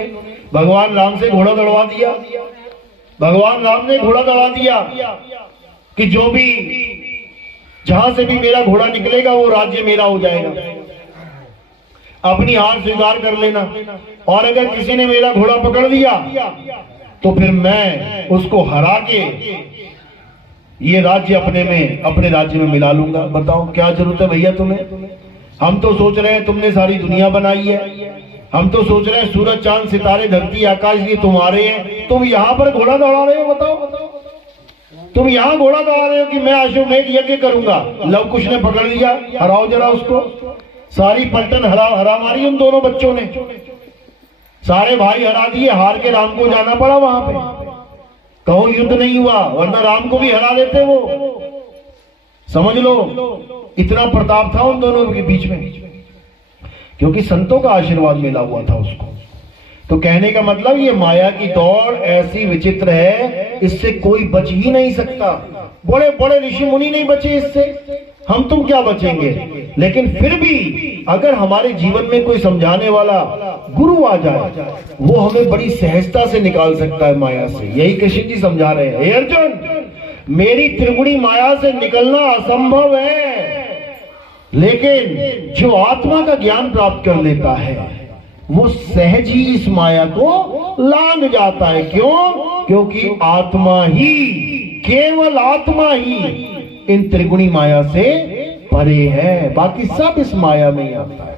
भगवान राम से घोड़ा दौड़वा दिया, भगवान राम ने घोड़ा दौड़ा दिया कि जो भी जहां से भी मेरा घोड़ा निकलेगा वो राज्य मेरा हो जाएगा, अपनी हार स्वीकार कर लेना। और अगर किसी ने मेरा घोड़ा पकड़ लिया तो फिर मैं उसको हरा के ये राज्य अपने राज्य में मिला लूंगा। बताओ क्या जरूरत है भैया तुम्हें? हम तो सोच रहे हैं तुमने सारी दुनिया बनाई है, हम तो सोच रहे हैं सूरज चांद सितारे धरती आकाश ये तुम्हारे हैं, तुम यहाँ पर घोड़ा दौड़ा रहे हो। बताओ तुम यहाँ घोड़ा दौड़ा रहे हो कि मैं अश्वमेध यज्ञ करूंगा। लव कुश ने पकड़ लिया, हराओ जरा उसको। सारी पलटन हरा मारी उन दोनों बच्चों ने, सारे भाई हरा दिए। हार के राम को जाना पड़ा वहां पे, कहो युद्ध नहीं हुआ, वरना राम को भी हरा देते वो। समझ लो इतना प्रताप था उन दोनों के बीच में, क्योंकि संतों का आशीर्वाद मिला हुआ था उसको। तो कहने का मतलब ये माया की दौड़ ऐसी विचित्र है, इससे कोई बच ही नहीं सकता। बड़े बड़े ऋषि मुनि नहीं बचे इससे, हम तुम क्या बचेंगे। लेकिन फिर भी अगर हमारे जीवन में कोई समझाने वाला गुरु आ जाए, वो हमें बड़ी सहजता से निकाल सकता है माया से। यही कृष्ण जी समझा रहे हैं, हे अर्जुन मेरी त्रिगुणी माया से निकलना असंभव है, लेकिन जो आत्मा का ज्ञान प्राप्त कर लेता है वो सहज ही इस माया को लांघ जाता है। क्यों? क्योंकि आत्मा ही, केवल आत्मा ही इन त्रिगुणी माया से परे है, बाकी सब इस माया में ही आता है।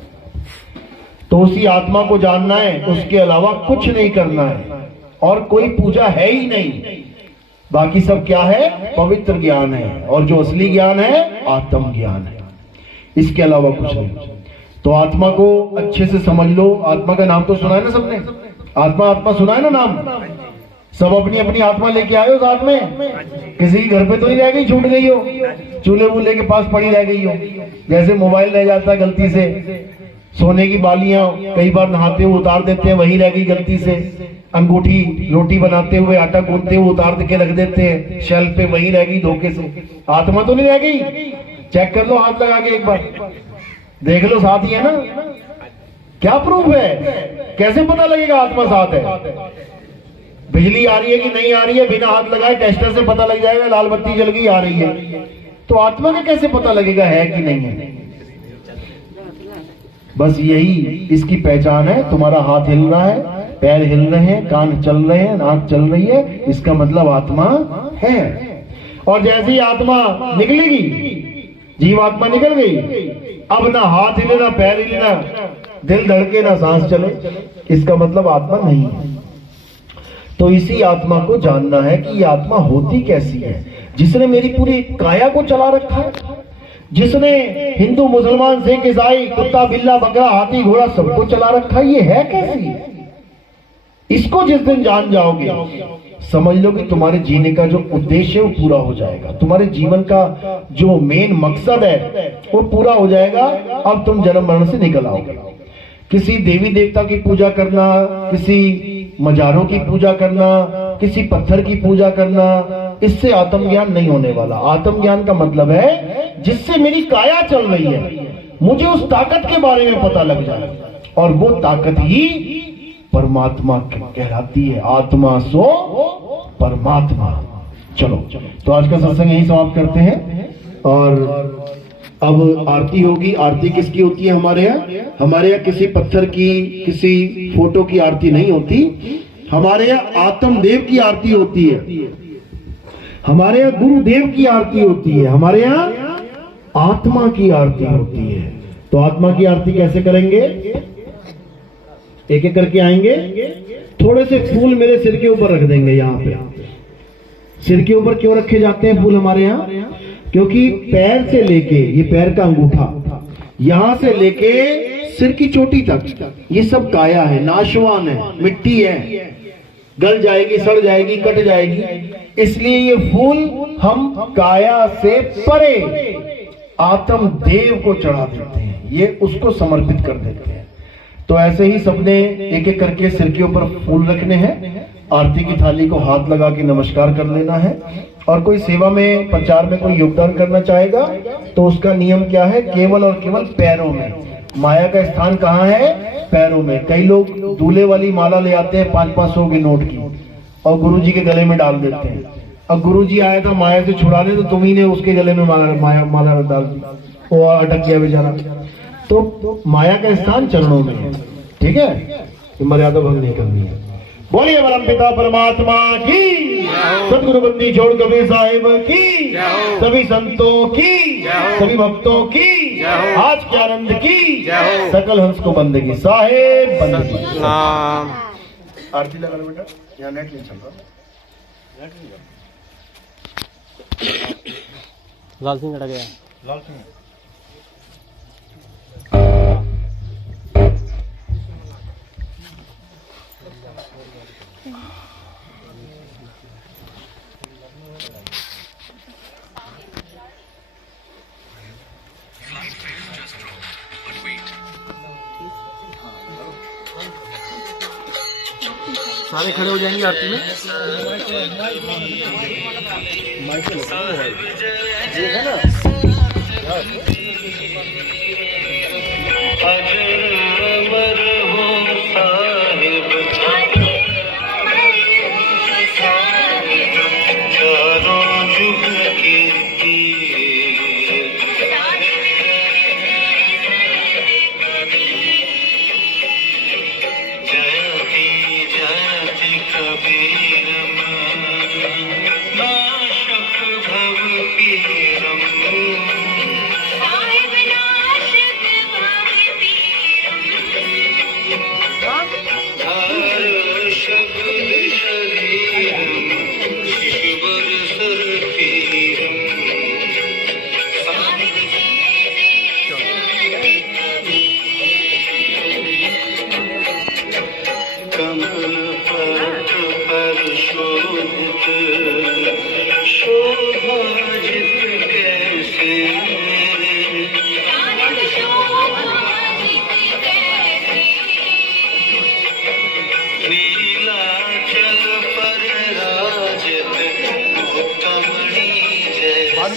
तो उसी आत्मा को जानना है, उसके अलावा कुछ नहीं करना है, और कोई पूजा है ही नहीं। बाकी सब क्या है? पवित्र ज्ञान है, और जो असली ज्ञान है आत्म ज्ञान है, इसके अलावा कुछ नहीं। तो आत्मा को अच्छे से समझ लो। आत्मा का नाम तो सुना है ना सबने? आत्मा आत्मा सुना है ना नाम? सब अपनी अपनी आत्मा लेके आए हो साथ में? किसी के घर पे तो नहीं रह गई, छूट गई हो, चूल्हे वूल्हे के पास पड़ी रह गई हो? जैसे मोबाइल रह जाता है गलती से, सोने की बालियां कई बार नहाते हुए उतार देते हैं, वही रह गई गलती से। अंगूठी रोटी बनाते हुए, आटा गूंथते हुए उतार के रख देते हैं शेल्फ पे, वही रह गई धोखे से। आत्मा तो नहीं रह गई? चेक कर लो, हाथ लगा के एक बार देख लो, साथ ही है ना? क्या प्रूफ है? कैसे पता लगेगा आत्मा साथ है? बिजली आ रही है कि नहीं आ रही है, बिना हाथ लगाए टेस्टर से पता लग जाएगा, लाल बत्ती जल गई, आ रही है। तो आत्मा का कैसे पता लगेगा है कि नहीं है? बस यही इसकी पहचान है। तुम्हारा हाथ हिल रहा है, पैर हिल रहे हैं, कान चल रहे हैं, नाक चल रही है, इसका मतलब आत्मा है। और जैसे ही आत्मा निकलेगी, जीवात्मा निकल गई, अब ना हाथ हिले, ना पैर हिले, ना दिल धड़के, ना सांस चले, इसका मतलब आत्मा नहीं है। तो इसी आत्मा को जानना है कि ये आत्मा होती कैसी है, जिसने मेरी पूरी काया को चला रखा है, जिसने हिंदू मुसलमान सिख ईसाई कुत्ता बिल्ला बकरा हाथी घोड़ा सबको चला रखा है। ये है कैसी? इसको जिस दिन जान जाओगे, समझ लो कि तुम्हारे जीने का जो उद्देश्य है वो पूरा हो जाएगा, तुम्हारे जीवन का जो मेन मकसद है वो पूरा हो जाएगा। अब तुम जन्म मरण से निकल आओगे। किसी देवी देवता की पूजा करना, किसी मजारों की पूजा करना, किसी पत्थर की पूजा करना, इससे आत्मज्ञान नहीं होने वाला। आत्मज्ञान का मतलब है जिससे मेरी काया चल रही है, मुझे उस ताकत के बारे में पता लग जाए, और वो ताकत ही परमात्मा कहलाती है। आत्मा सो परमात्मा। चलो, तो आज का सत्संग यही समाप्त करते हैं। और अब आरती होगी। आरती किसकी होती है हमारे यहाँ? हमारे यहाँ किसी पत्थर की, किसी फोटो की आरती नहीं होती। हमारे यहाँ आत्मदेव की आरती होती है, हमारे यहाँ गुरुदेव की आरती होती है, हमारे यहाँ आत्मा की आरती होती है। तो आत्मा की आरती कैसे करेंगे? एक एक करके आएंगे। थोड़े से फूल मेरे सिर के ऊपर रख देंगे। यहाँ पे सिर के ऊपर क्यों रखे जाते हैं फूल हमारे यहाँ? क्योंकि पैर से लेके, ये पैर का अंगूठा, यहां से लेके सिर की चोटी तक ये सब काया है, नाशवान है, मिट्टी है, गल जाएगी, सड़ जाएगी, कट जाएगी। इसलिए ये फूल हम काया से परे आत्म देव को चढ़ा देते हैं, ये उसको समर्पित कर देते हैं। तो ऐसे ही सबने एक एक करके सिर के ऊपर फूल रखने हैं। आरती की थाली को हाथ लगा के नमस्कार कर लेना है। और कोई सेवा में, प्रचार में कोई योगदान करना चाहेगा तो उसका नियम क्या है? केवल और केवल पैरों में। माया का स्थान कहाँ है? पैरों में। कई लोग दूल्हे वाली माला ले आते हैं 500-500 के नोट की, और गुरुजी के गले में डाल देते हैं। अब गुरुजी आया था माया से छुड़ाने, तो तुम्ही ने उसके गले में माला डाल दी, वो अटक गया बेचारा। तो माया का स्थान चरणों में है, ठीक है? तो मर्यादा भंग नहीं करनी है। बोलिए परम पिता परमात्मा की, सदगुरु बंदी छोड़ कबीर साहिब की, सभी संतों की, सभी भक्तों की, आज के आनंद की, सकल हंस को बंदगी साहेब बंदगी। आरती लगा लो बेटा, यहाँ नेट नहीं चल रहा। लाल सिंह अड़ गया। लाल सिंह सारे खड़े हो जाएंगे आरती में। ये है ना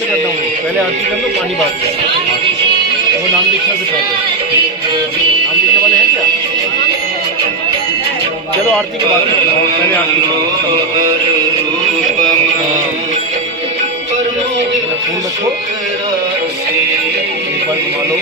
से करता हूँ, पहले आरती कर लो, पानी बात वो नाम दीक्षा से पहले। नाम दीक्षा वाले हैं क्या? चलो आरती के बाद पहले आरती फूल रखो, एक बार घुमा लो।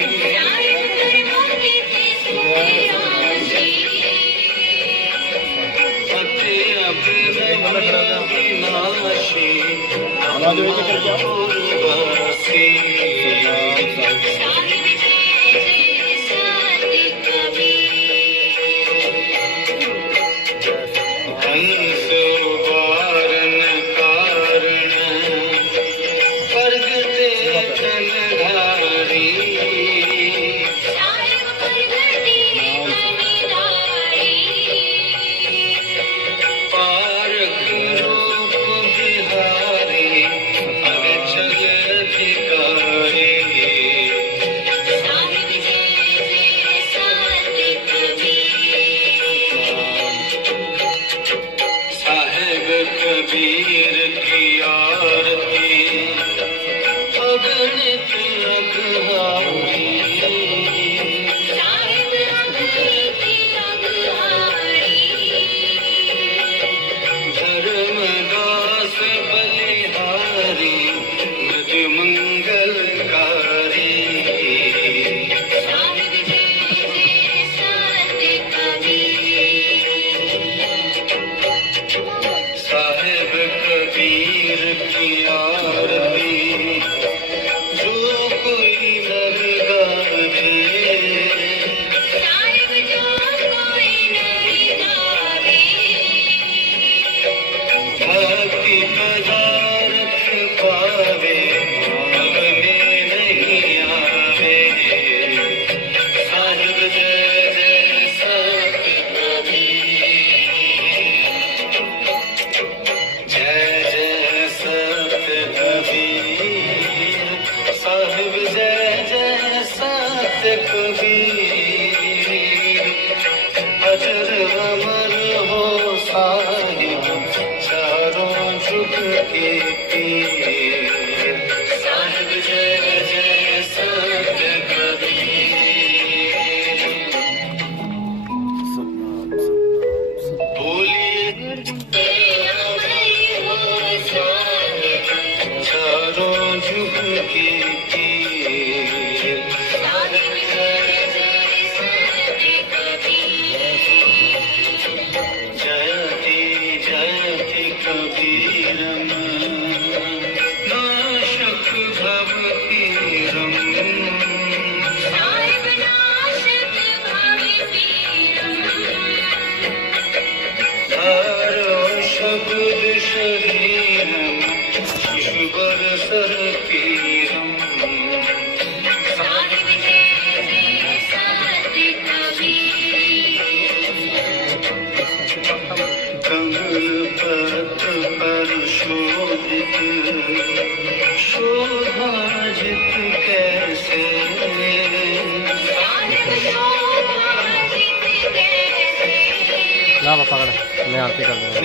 ना पापा कर, मैं आरती कर दूँगा।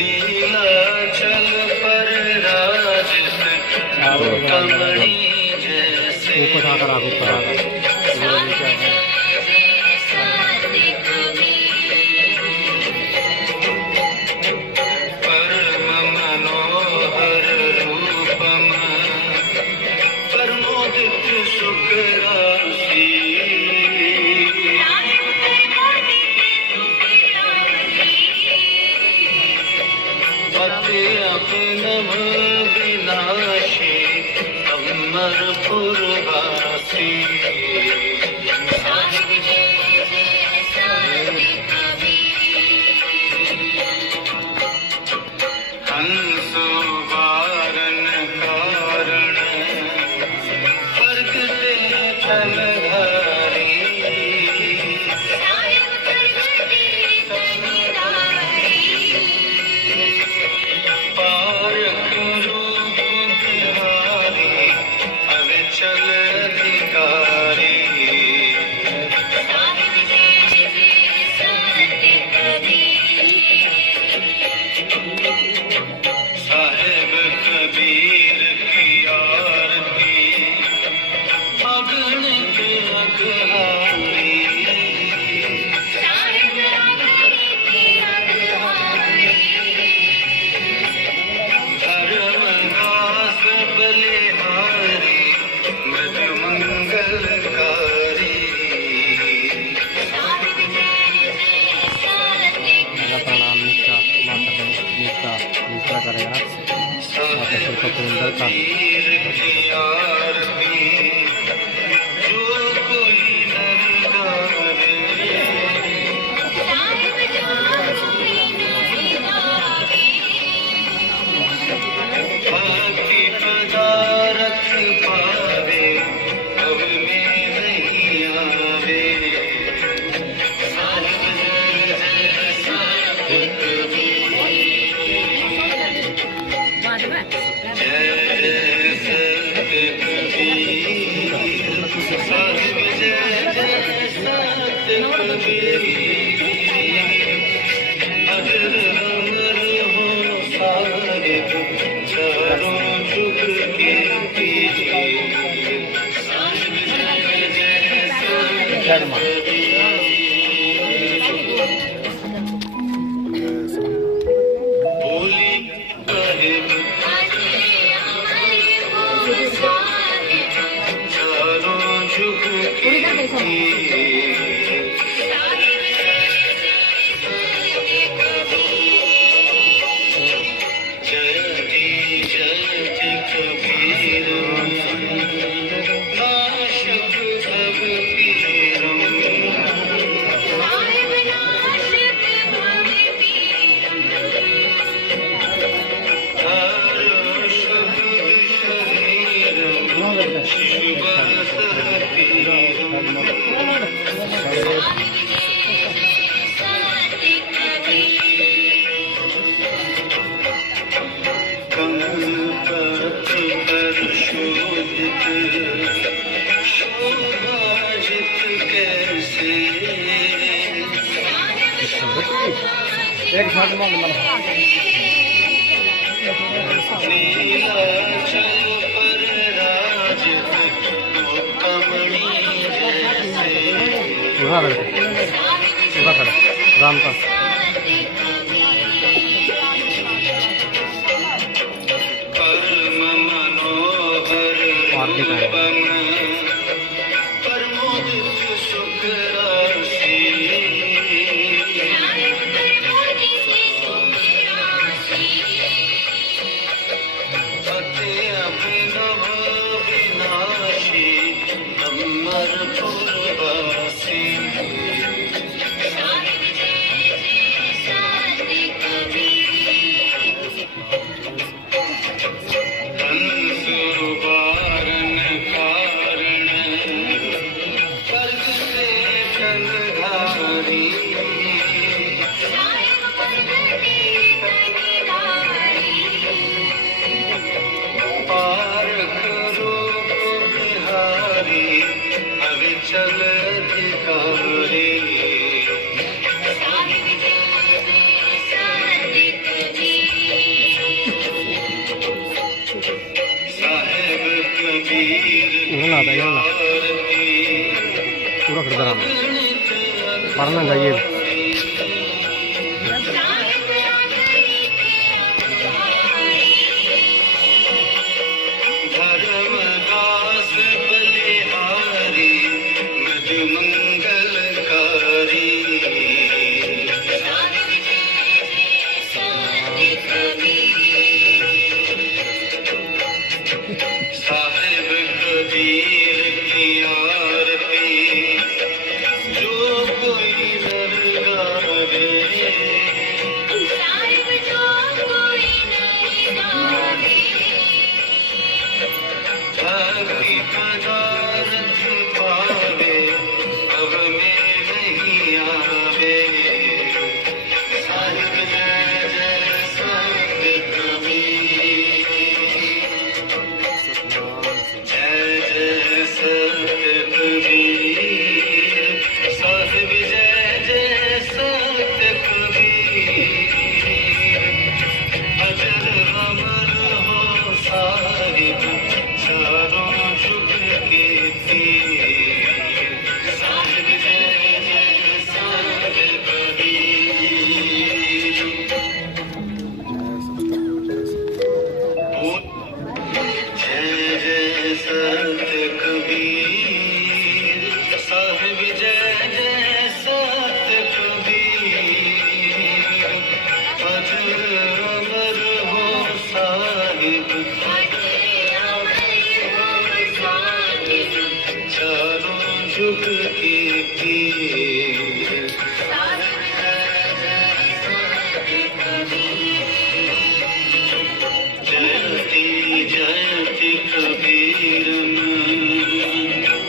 ऊपर आकर आगे ऊपर आकर विनाशी अमरपुरवासी सतविंदर का एक साथ में राम का पूरा करता रहा पढ़ना चाहिए। जुग की पीर जयति जयति कबीरम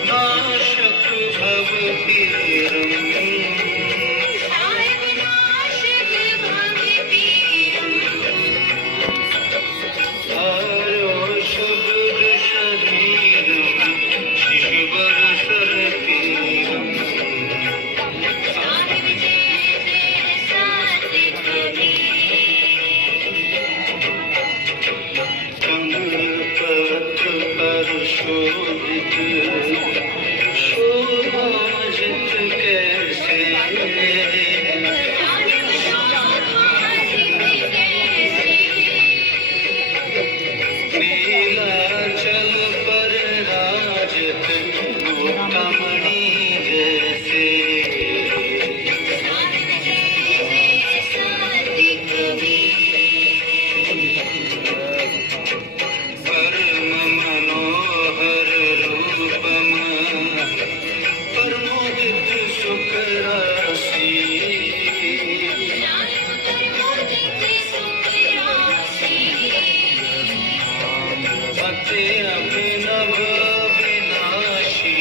नाशक भव पीरम आरो शब्द शरीरम शिवर सरतीरम कमलपत्र पर शोभित शोभाजित कैसे नीलाचल पर राजत कमणी जैसे परम मनोहर रूपम परमोदित सुख राशि अति अभिनव विनाशी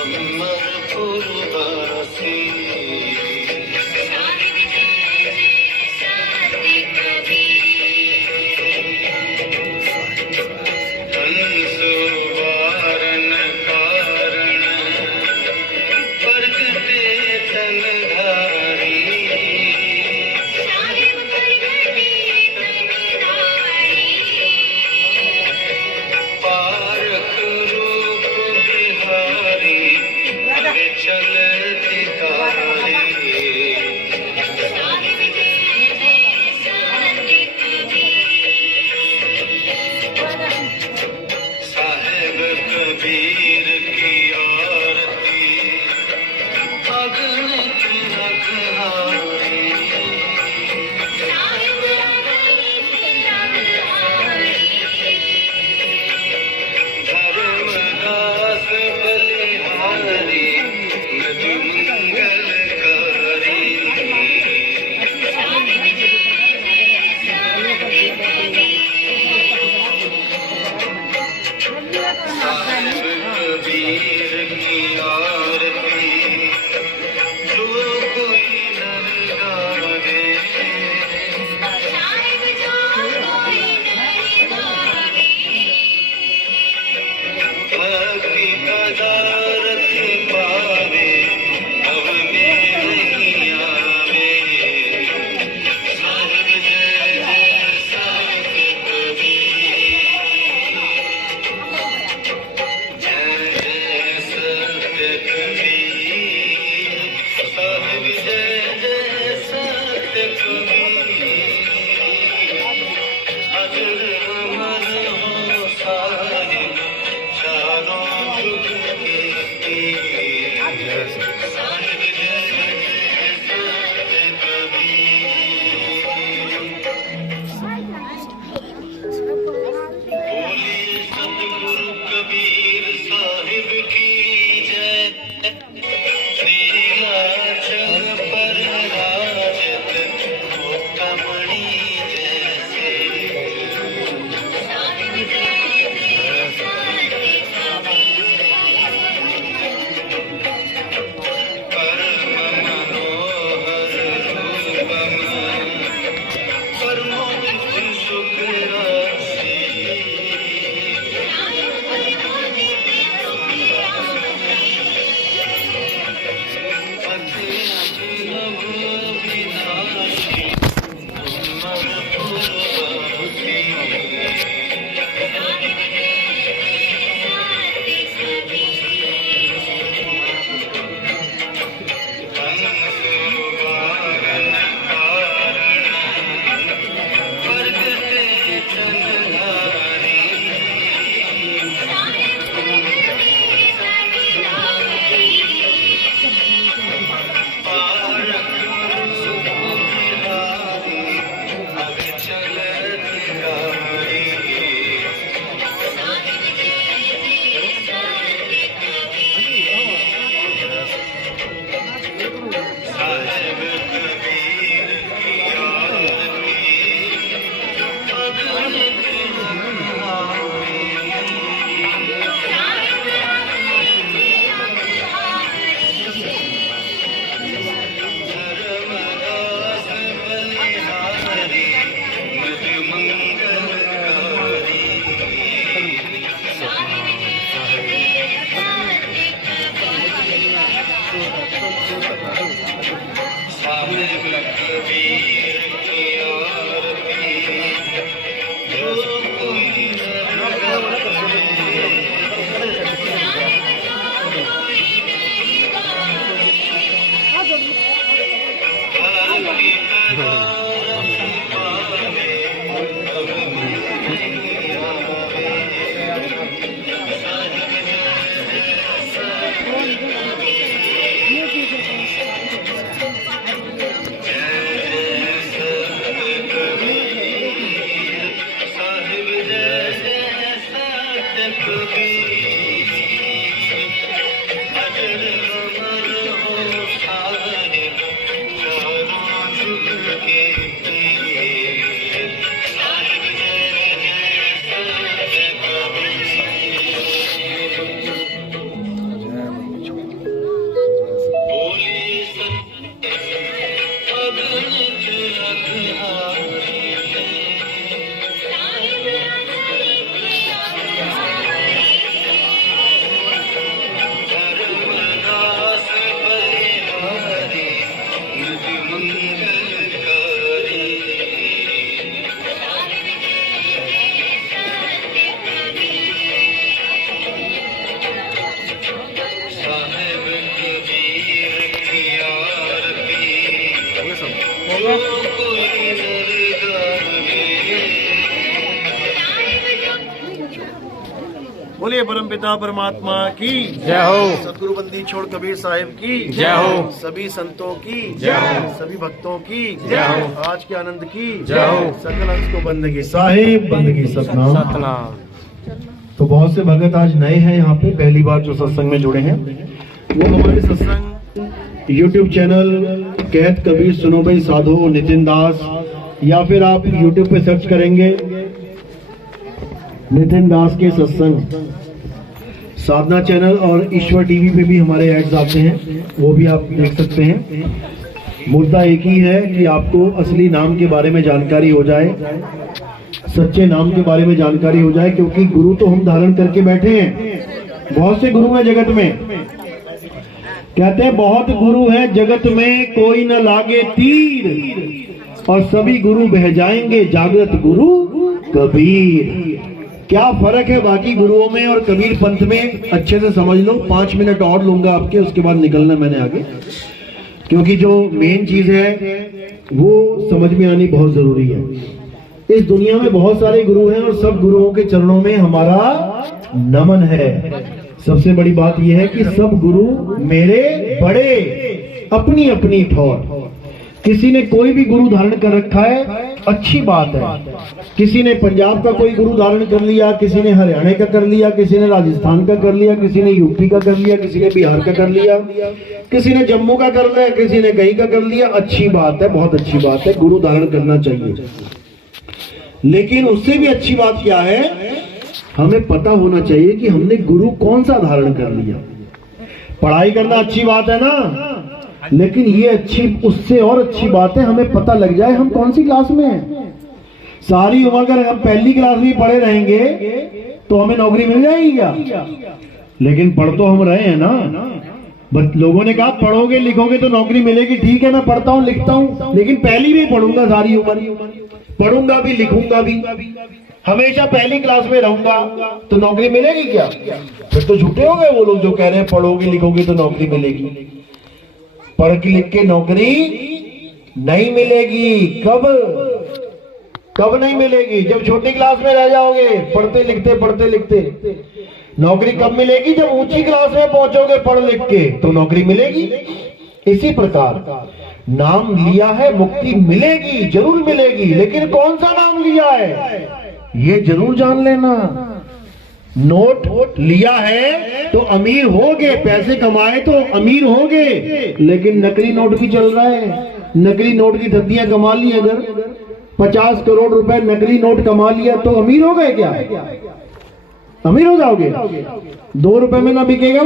अमरपुर वासी हंस वारण कारण प्रगटे तनधारी पारक रूप बिहारी चल अधिकारी साहेब कबीर की आरती अगणित अघहारी धर्मदास बलिहारी मृदु मंगलकारी साहेब कबीर की आरती जो कोई नर गावे भक्ति पदारथ पावे अब में नहीं आवे साहिब जय जय साहिब कबीर जय जय सत्य कबीर साहिब जय जय सत्य कबीर अजर अमर हो साहिब चारों जुग की पीर साहिब जय जय सत्य कबीर बोलिए सतगुरु कबीर साहिब की जय नीलाचल पर राजत कमणी जैसे साहिब कबीर की आरती जो कोई बोलिए परमपिता परमात्मा की जय हो। सदगुरु बंदी छोड़ कबीर साहिब की जय हो। सभी संतों की जय हो। सभी भक्तों की जय हो। आज के आनंद की जय हो। सकल अंश को बंदगी साहिब बंदगी सतनाम। सतनाम। तो बहुत से भगत आज नए हैं यहाँ पे, पहली बार जो सत्संग में जुड़े हैं। वो हमारे सत्संग YouTube चैनल कहत कबीर सुनो भाई साधु नितिन दास, या फिर आप YouTube पे सर्च करेंगे नितिन दास के सत्संग, साधना चैनल और ईश्वर टीवी पे भी हमारे एड्स आते हैं, वो भी आप देख सकते हैं। मुद्दा एक ही है कि आपको असली नाम के बारे में जानकारी हो जाए, सच्चे नाम के बारे में जानकारी हो जाए, क्योंकि गुरु तो हम धारण करके बैठे हैं। बहुत से गुरु हैं जगत में, कहते हैं बहुत गुरु हैं जगत में कोई न लागे तीर, और सभी गुरु बह जाएंगे जागृत गुरु कबीर। क्या फर्क है बाकी गुरुओं में और कबीर पंथ में, अच्छे से समझ लो। 5 मिनट और लूंगा आपके, उसके बाद निकलना मैंने आगे, क्योंकि जो मेन चीज है वो समझ में आनी बहुत जरूरी है। इस दुनिया में बहुत सारे गुरु हैं और सब गुरुओं के चरणों में हमारा नमन है। सबसे बड़ी बात यह है कि सब गुरु मेरे बड़े, अपनी अपनी ठौर। किसी ने कोई भी गुरु धारण कर रखा है, अच्छी बात है। किसी ने पंजाब का कोई गुरु धारण कर लिया, किसी ने हरियाणा का कर लिया, किसी ने राजस्थान का कर लिया, किसी ने यूपी का कर लिया, किसी ने बिहार का कर लिया, किसी ने जम्मू का कर लिया, किसी ने कहीं का कर लिया। अच्छी बात है, बहुत अच्छी बात है, गुरु धारण करना चाहिए। लेकिन उससे भी अच्छी बात क्या है, हमें पता होना चाहिए कि हमने गुरु कौन सा धारण कर लिया। पढ़ाई करना अच्छी बात है ना, लेकिन ये अच्छी, उससे और अच्छी बात है हमें पता लग जाए हम कौन सी क्लास में हैं। सारी उम्र अगर हम पहली क्लास में पढ़े रहेंगे तो हमें नौकरी मिल जाएगी क्या? लेकिन पढ़ तो हम रहे हैं ना। बट लोगों ने कहा पढ़ोगे लिखोगे तो नौकरी मिलेगी। ठीक है, मैं पढ़ता हूँ लिखता हूँ, लेकिन पहली भी पढ़ूंगा, सारी उम्र पढ़ूंगा भी लिखूंगा भी, हमेशा पहली क्लास में रहूंगा तो नौकरी मिलेगी क्या? फिर तो झूठे हो गए वो लोग जो कह रहे हैं पढ़ोगे लिखोगे तो नौकरी मिलेगी। पढ़ के लिख के नौकरी नहीं मिलेगी। कब नहीं मिलेगी? जब छोटी क्लास में रह जाओगे, पढ़ते लिखते। नौकरी कब मिलेगी? जब ऊंची क्लास में पहुंचोगे पढ़ लिख के, तो नौकरी मिलेगी। इसी प्रकार नाम लिया है, मुक्ति मिलेगी, जरूर मिलेगी, लेकिन कौन सा नाम लिया है ये जरूर जान लेना। नोट लिया है तो अमीर होगे, पैसे कमाए तो अमीर होगे, लेकिन नकली नोट भी चल रहा है। नकली नोट की धद्दियां कमा ली, अगर 50 करोड़ रुपए नकली नोट कमा लिया तो अमीर हो गए क्या? अमीर हो जाओगे? 2 रुपए में ना बिकेगा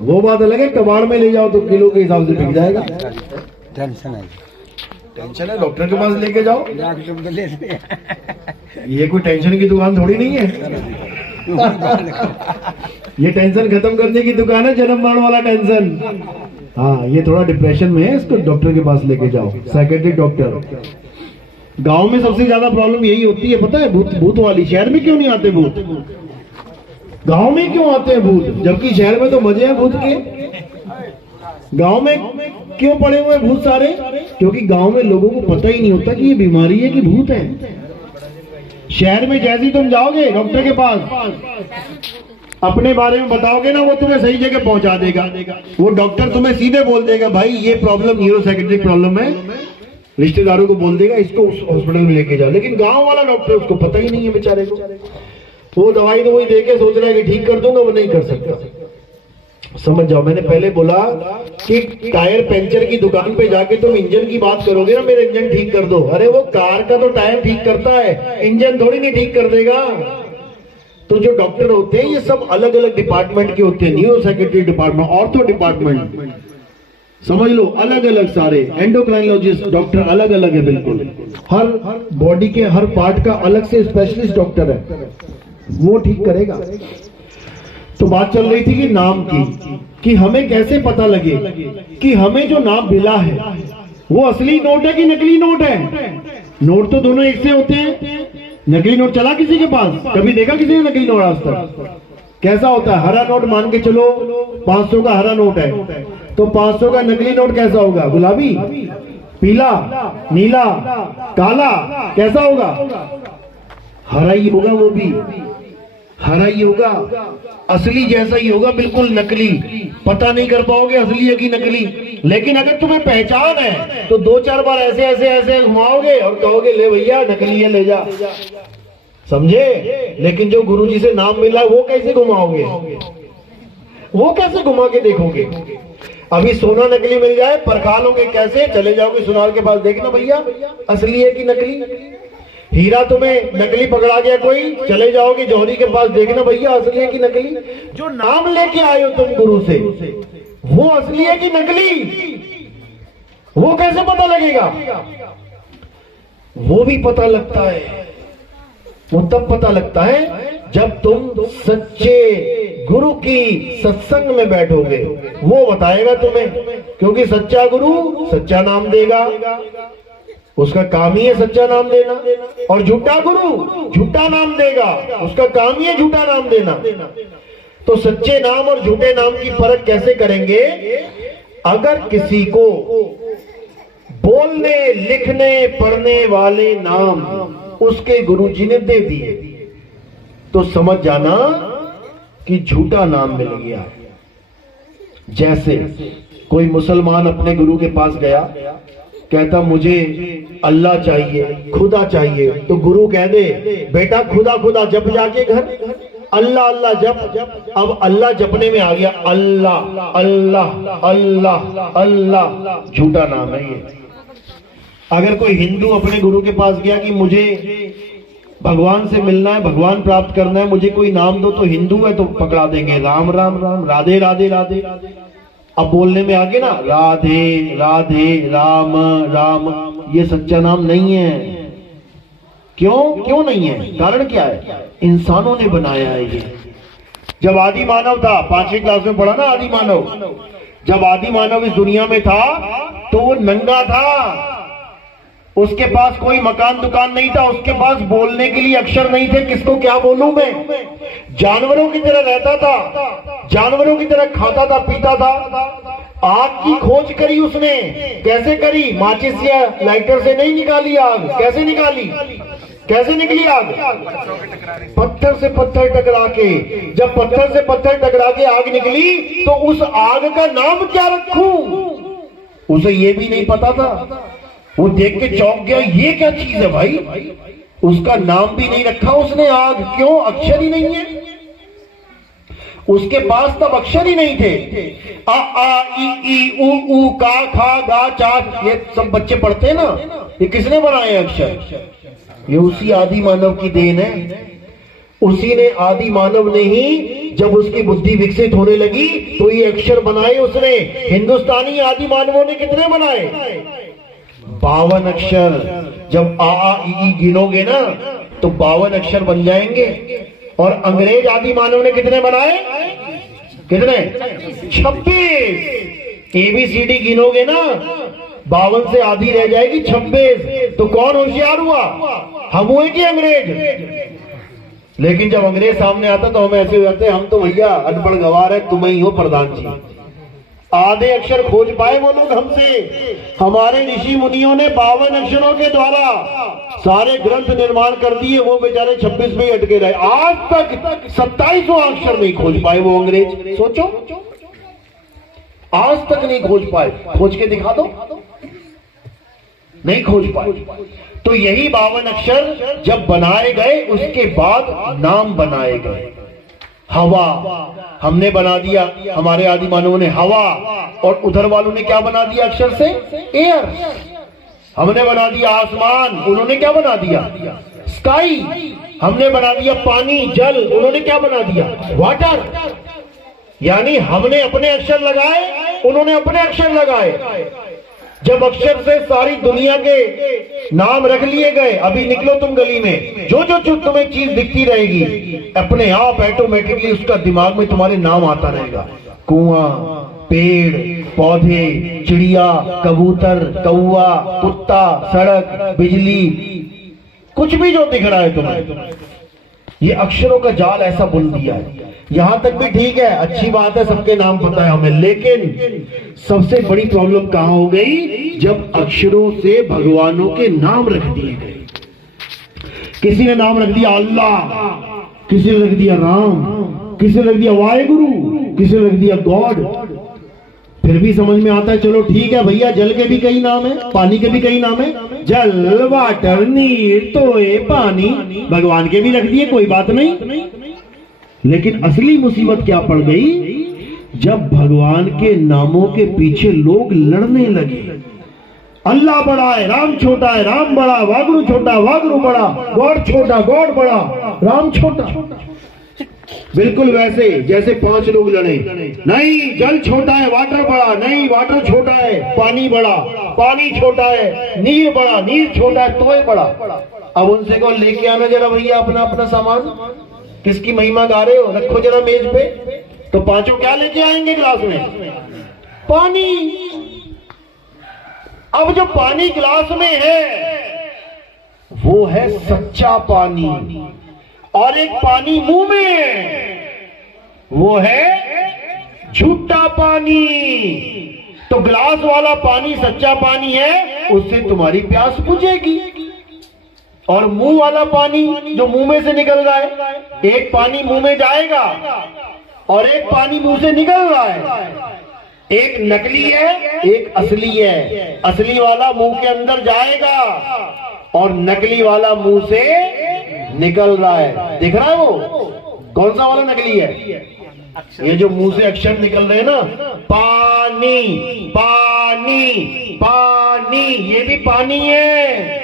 वो बात अलग है। कबाड़ में ले जाओ तो किलो के हिसाब से बिक जाएगा। टेंशन है, डॉक्टर के पास लेके जाओ। ये कोई टेंशन की दुकान थोड़ी नहीं है। ये टेंशन खत्म करने की दुकान है, जन्म मरण वाला टेंशन। हाँ, ये थोड़ा डिप्रेशन में है, इसको डॉक्टर के पास लेके जाओ, साइकेट्रिक डॉक्टर। गांव में सबसे ज्यादा प्रॉब्लम यही होती है, पता है, भूत भूत वाली। शहर में क्यों नहीं आते भूत? गांव में क्यों आते हैं भूत? जबकि शहर में तो मजे हैं भूत के। गांव में क्यों पड़े हुए भूत सारे? क्योंकि गांव में लोगों को पता ही नहीं होता कि ये बीमारी है कि भूत है। शहर में जैसे ही तुम जाओगे डॉक्टर के पास, अपने बारे में बताओगे ना, वो तुम्हें सही जगह पहुंचा देगा। वो डॉक्टर तुम्हें सीधे बोल देगा, भाई ये प्रॉब्लम न्यूरोसाइकेट्रिक प्रॉब्लम है, रिश्तेदारों को बोल देगा इसको उस हॉस्पिटल में लेके जाओ। लेकिन गांव वाला डॉक्टर, उसको पता ही नहीं है बेचारे को। वो दवाई तो वही देके सोच रहा है कि ठीक कर दूंगा, वो नहीं कर सकता। समझ जाओ, मैंने पहले बोला कि टायर पंचर की दुकान पे जाके तुम इंजन की बात करोगे ना, मेरा इंजन ठीक कर दो। अरे वो कार का तो टायर ठीक करता है, इंजन थोड़ी नहीं ठीक कर देगा। तो जो डॉक्टर होते हैं ये सब अलग अलग डिपार्टमेंट के होते हैं, न्यूरोसाइकेट्री डिपार्टमेंट, ऑर्थो डिपार्टमेंट, समझ लो अलग अलग सारे। एंडोक्राइनोलॉजिस्ट डॉक्टर अलग अलग है बिल्कुल, हर बॉडी के हर पार्ट का अलग से स्पेशलिस्ट डॉक्टर है, वो ठीक करेगा। तो बात चल रही थी कि नाम की, कि हमें कैसे पता लगे कि हमें जो नाम मिला है वो असली नोट है कि नकली नोट है। नोट तो दोनों एक से होते हैं। नकली नोट चला किसी के पास? कभी देखा किसी ने नकली नोट आज तक? कैसा होता है? हरा नोट मान के चलो, 500 का हरा नोट है, तो 500 का नकली नोट कैसा होगा? गुलाबी, पीला, नीला, काला, कैसा होगा? हरा ही होगा, वो भी हरा ही होगा, असली जैसा ही होगा, बिल्कुल नकली। पता नहीं कर पाओगे असली है कि नकली। लेकिन अगर तुम्हें पहचान है तो 2-4 बार ऐसे ऐसे ऐसे घुमाओगे और कहोगे ले भैया नकली है, ले जा, समझे। लेकिन जो गुरुजी से नाम मिला वो कैसे घुमाओगे? वो कैसे घुमा के देखोगे? अभी सोना नकली मिल जाए, परखा लोगे कैसे? चले जाओगे सुनार के पास, देखना भैया असली है कि नकली। हीरा तुम्हें नकली पकड़ा गया कोई, चले जाओगे जौहरी के पास, देखना भैया असली है कि नकली। जो नाम लेके आए हो तुम गुरु से, वो असली है कि नकली, वो कैसे पता लगेगा? वो भी पता लगता है, वो तब पता लगता है जब तुम सच्चे गुरु की सत्संग में बैठोगे, वो बताएगा तुम्हें। क्योंकि सच्चा गुरु सच्चा नाम देगा, उसका काम ही है सच्चा नाम देना। और झूठा गुरु झूठा नाम देगा, उसका काम ही है झूठा नाम देना। तो सच्चे नाम और झूठे नाम की फर्क कैसे करेंगे? अगर किसी को बोलने लिखने पढ़ने वाले नाम उसके गुरुजी ने दे दिए तो समझ जाना कि झूठा नाम मिल गया। जैसे कोई मुसलमान अपने गुरु के पास गया, कहता मुझे अल्लाह चाहिए, खुदा चाहिए, तो गुरु कह दे बेटा खुदा खुदा जप जाके घर, अल्लाह अल्लाह जप। अब अल्लाह जपने में आ गया अल्लाह अल्लाह अल्लाह अल्लाह, झूठा नाम है ये। अगर कोई हिंदू अपने गुरु के पास गया कि मुझे भगवान से मिलना है, भगवान प्राप्त करना है, मुझे कोई नाम दो, तो हिंदू है तो पकड़ा देंगे राम राम राम, राधे राधे राधे। अब बोलने में आगे ना राधे राधे राम राम, ये सच्चा नाम नहीं है। क्यों नहीं है? कारण क्या है? इंसानों ने बनाया है ये। जब आदि मानव था, 5वीं क्लास में पढ़ा ना आदि मानव, जब आदि मानव इस दुनिया में था तो वो नंगा था, उसके पास कोई मकान दुकान नहीं था, उसके पास बोलने के लिए अक्षर नहीं थे। किसको क्या बोलूं मैं? जानवरों की तरह रहता था, जानवरों की तरह खाता था पीता था। आग की खोज करी उसने, कैसे करी? माचिस या लाइटर से नहीं निकाली आग। कैसे निकाली? कैसे निकली आग? पत्थर से पत्थर टकरा के। जब पत्थर से पत्थर टकरा के आग निकली तो उस आग का नाम क्या रखूं? उसे ये भी नहीं पता था। वो देख के चौंक गया, ये क्या चीज है भाई? उसका नाम भी नहीं रखा उसने आग। क्यों? अक्षर ही नहीं है उसके पास, तब अक्षर ही नहीं थे। आ ई ई ऊ का खा गा चा, ये सब बच्चे पढ़ते हैं ना, ये किसने बनाए अक्षर? ये उसी आदि मानव की देन है। उसी ने, आदि मानव ने ही, जब उसकी बुद्धि विकसित होने लगी तो ये अक्षर बनाए उसने। हिंदुस्तानी आदि मानवों ने कितने बनाए? 52 अक्षर। जब आ ई गिनोगे ना तो 52 अक्षर बन जाएंगे। और अंग्रेज आदि मानव ने कितने बनाए? कितने? 26। ABCD गिनोगे ना 52 से आधी रह जाएगी 26। तो कौन होशियार हुआ? हम हुए कि अंग्रेज? लेकिन जब अंग्रेज सामने आता तो हम ऐसे हो जाते, हम तो भैया अनपढ़ गवार है, तुम ही हो प्रधान जी। आधे अक्षर खोज पाए वो लोग हमसे। हमारे ऋषि मुनियों ने 52 अक्षरों के द्वारा सारे ग्रंथ निर्माण कर दिए, वो बेचारे 26 में ही अटके रहे। आज तक 27वां अक्षर नहीं खोज पाए वो अंग्रेज। सोचो, आज तक नहीं खोज पाए। खोज के दिखा दो, नहीं खोज पाए। तो यही 52 अक्षर जब बनाए गए उसके बाद नाम बनाए गए। हवा हमने बना दिया, हमारे आदि मानवों ने हवा, और उधर वालों ने क्या बना दिया अक्षर से? एयर। हमने बना दिया आसमान, उन्होंने क्या बना दिया? स्काई। हमने बना दिया पानी, जल, उन्होंने क्या बना दिया? वाटर। यानी हमने अपने अक्षर लगाए, उन्होंने अपने अक्षर लगाए। जब अक्षर से सारी दुनिया के नाम रख लिए गए, अभी निकलो तुम गली में, जो जो तुम्हें चीज दिखती रहेगी, अपने आप ऑटोमेटिकली उसका दिमाग में तुम्हारे नाम आता रहेगा। कुआं, पेड़, पौधे, चिड़िया, कबूतर, कौवा, कुत्ता, सड़क, बिजली, कुछ भी जो दिख रहा है तुम्हें, ये अक्षरों का जाल ऐसा बुन दिया है। यहां तक भी ठीक है, अच्छी बात है, सबके नाम पता है हमें। लेकिन सबसे बड़ी प्रॉब्लम कहां हो गई? जब अक्षरों से भगवानों के नाम रख दिए गए। किसी ने नाम रख दिया अल्लाह, किसी ने रख दिया राम, किसी ने रख दिया वाहेगुरु, किसी ने रख दिया गॉड। फिर भी समझ में आता है, चलो ठीक है भैया, जल के भी कई नाम है, पानी के भी कई नाम है। जल, वाटर, नीर, तोए, पानी, भगवान के भी रख दिए, कोई बात नहीं। लेकिन असली मुसीबत क्या पड़ गई? जब भगवान के नामों के पीछे लोग लड़ने लगे। अल्लाह बड़ा है, राम छोटा है, राम बड़ा, वागुरु छोटा, वागुरु बड़ा, गॉड छोटा, गॉड बड़ा, राम छोटा। बिल्कुल वैसे जैसे 5 लोग लड़े। नहीं, जल छोटा है, वाटर बड़ा, नहीं, वाटर छोटा है, पानी बड़ा, पानी छोटा है, नीर बड़ा, नीर छोटा है, तोय बड़ा। अब उनसे को लेके आना जरा भैया अपना अपना सामान, किसकी महिमा गा रहे हो, रखो जरा मेज पे। तो पांचों क्या लेके आएंगे गिलास में? पानी। अब जो पानी गिलास में है वो है सच्चा पानी, और एक पानी मुंह में, वो है झूठा पानी। तो गिलास वाला पानी सच्चा पानी है, उससे तुम्हारी प्यास बुझेगी। और मुंह वाला पानी जो मुंह में से निकल रहा है, एक पानी मुंह में जाएगा और एक पानी मुंह से निकल रहा है। एक नकली है, एक असली है। असली वाला मुंह के अंदर जाएगा और नकली वाला मुंह से निकल रहा है। दिख रहा है वो कौन सा वाला नकली है? ये जो मुंह से अक्षर निकल रहे हैं ना, पानी, पानी, पानी, ये भी पानी है,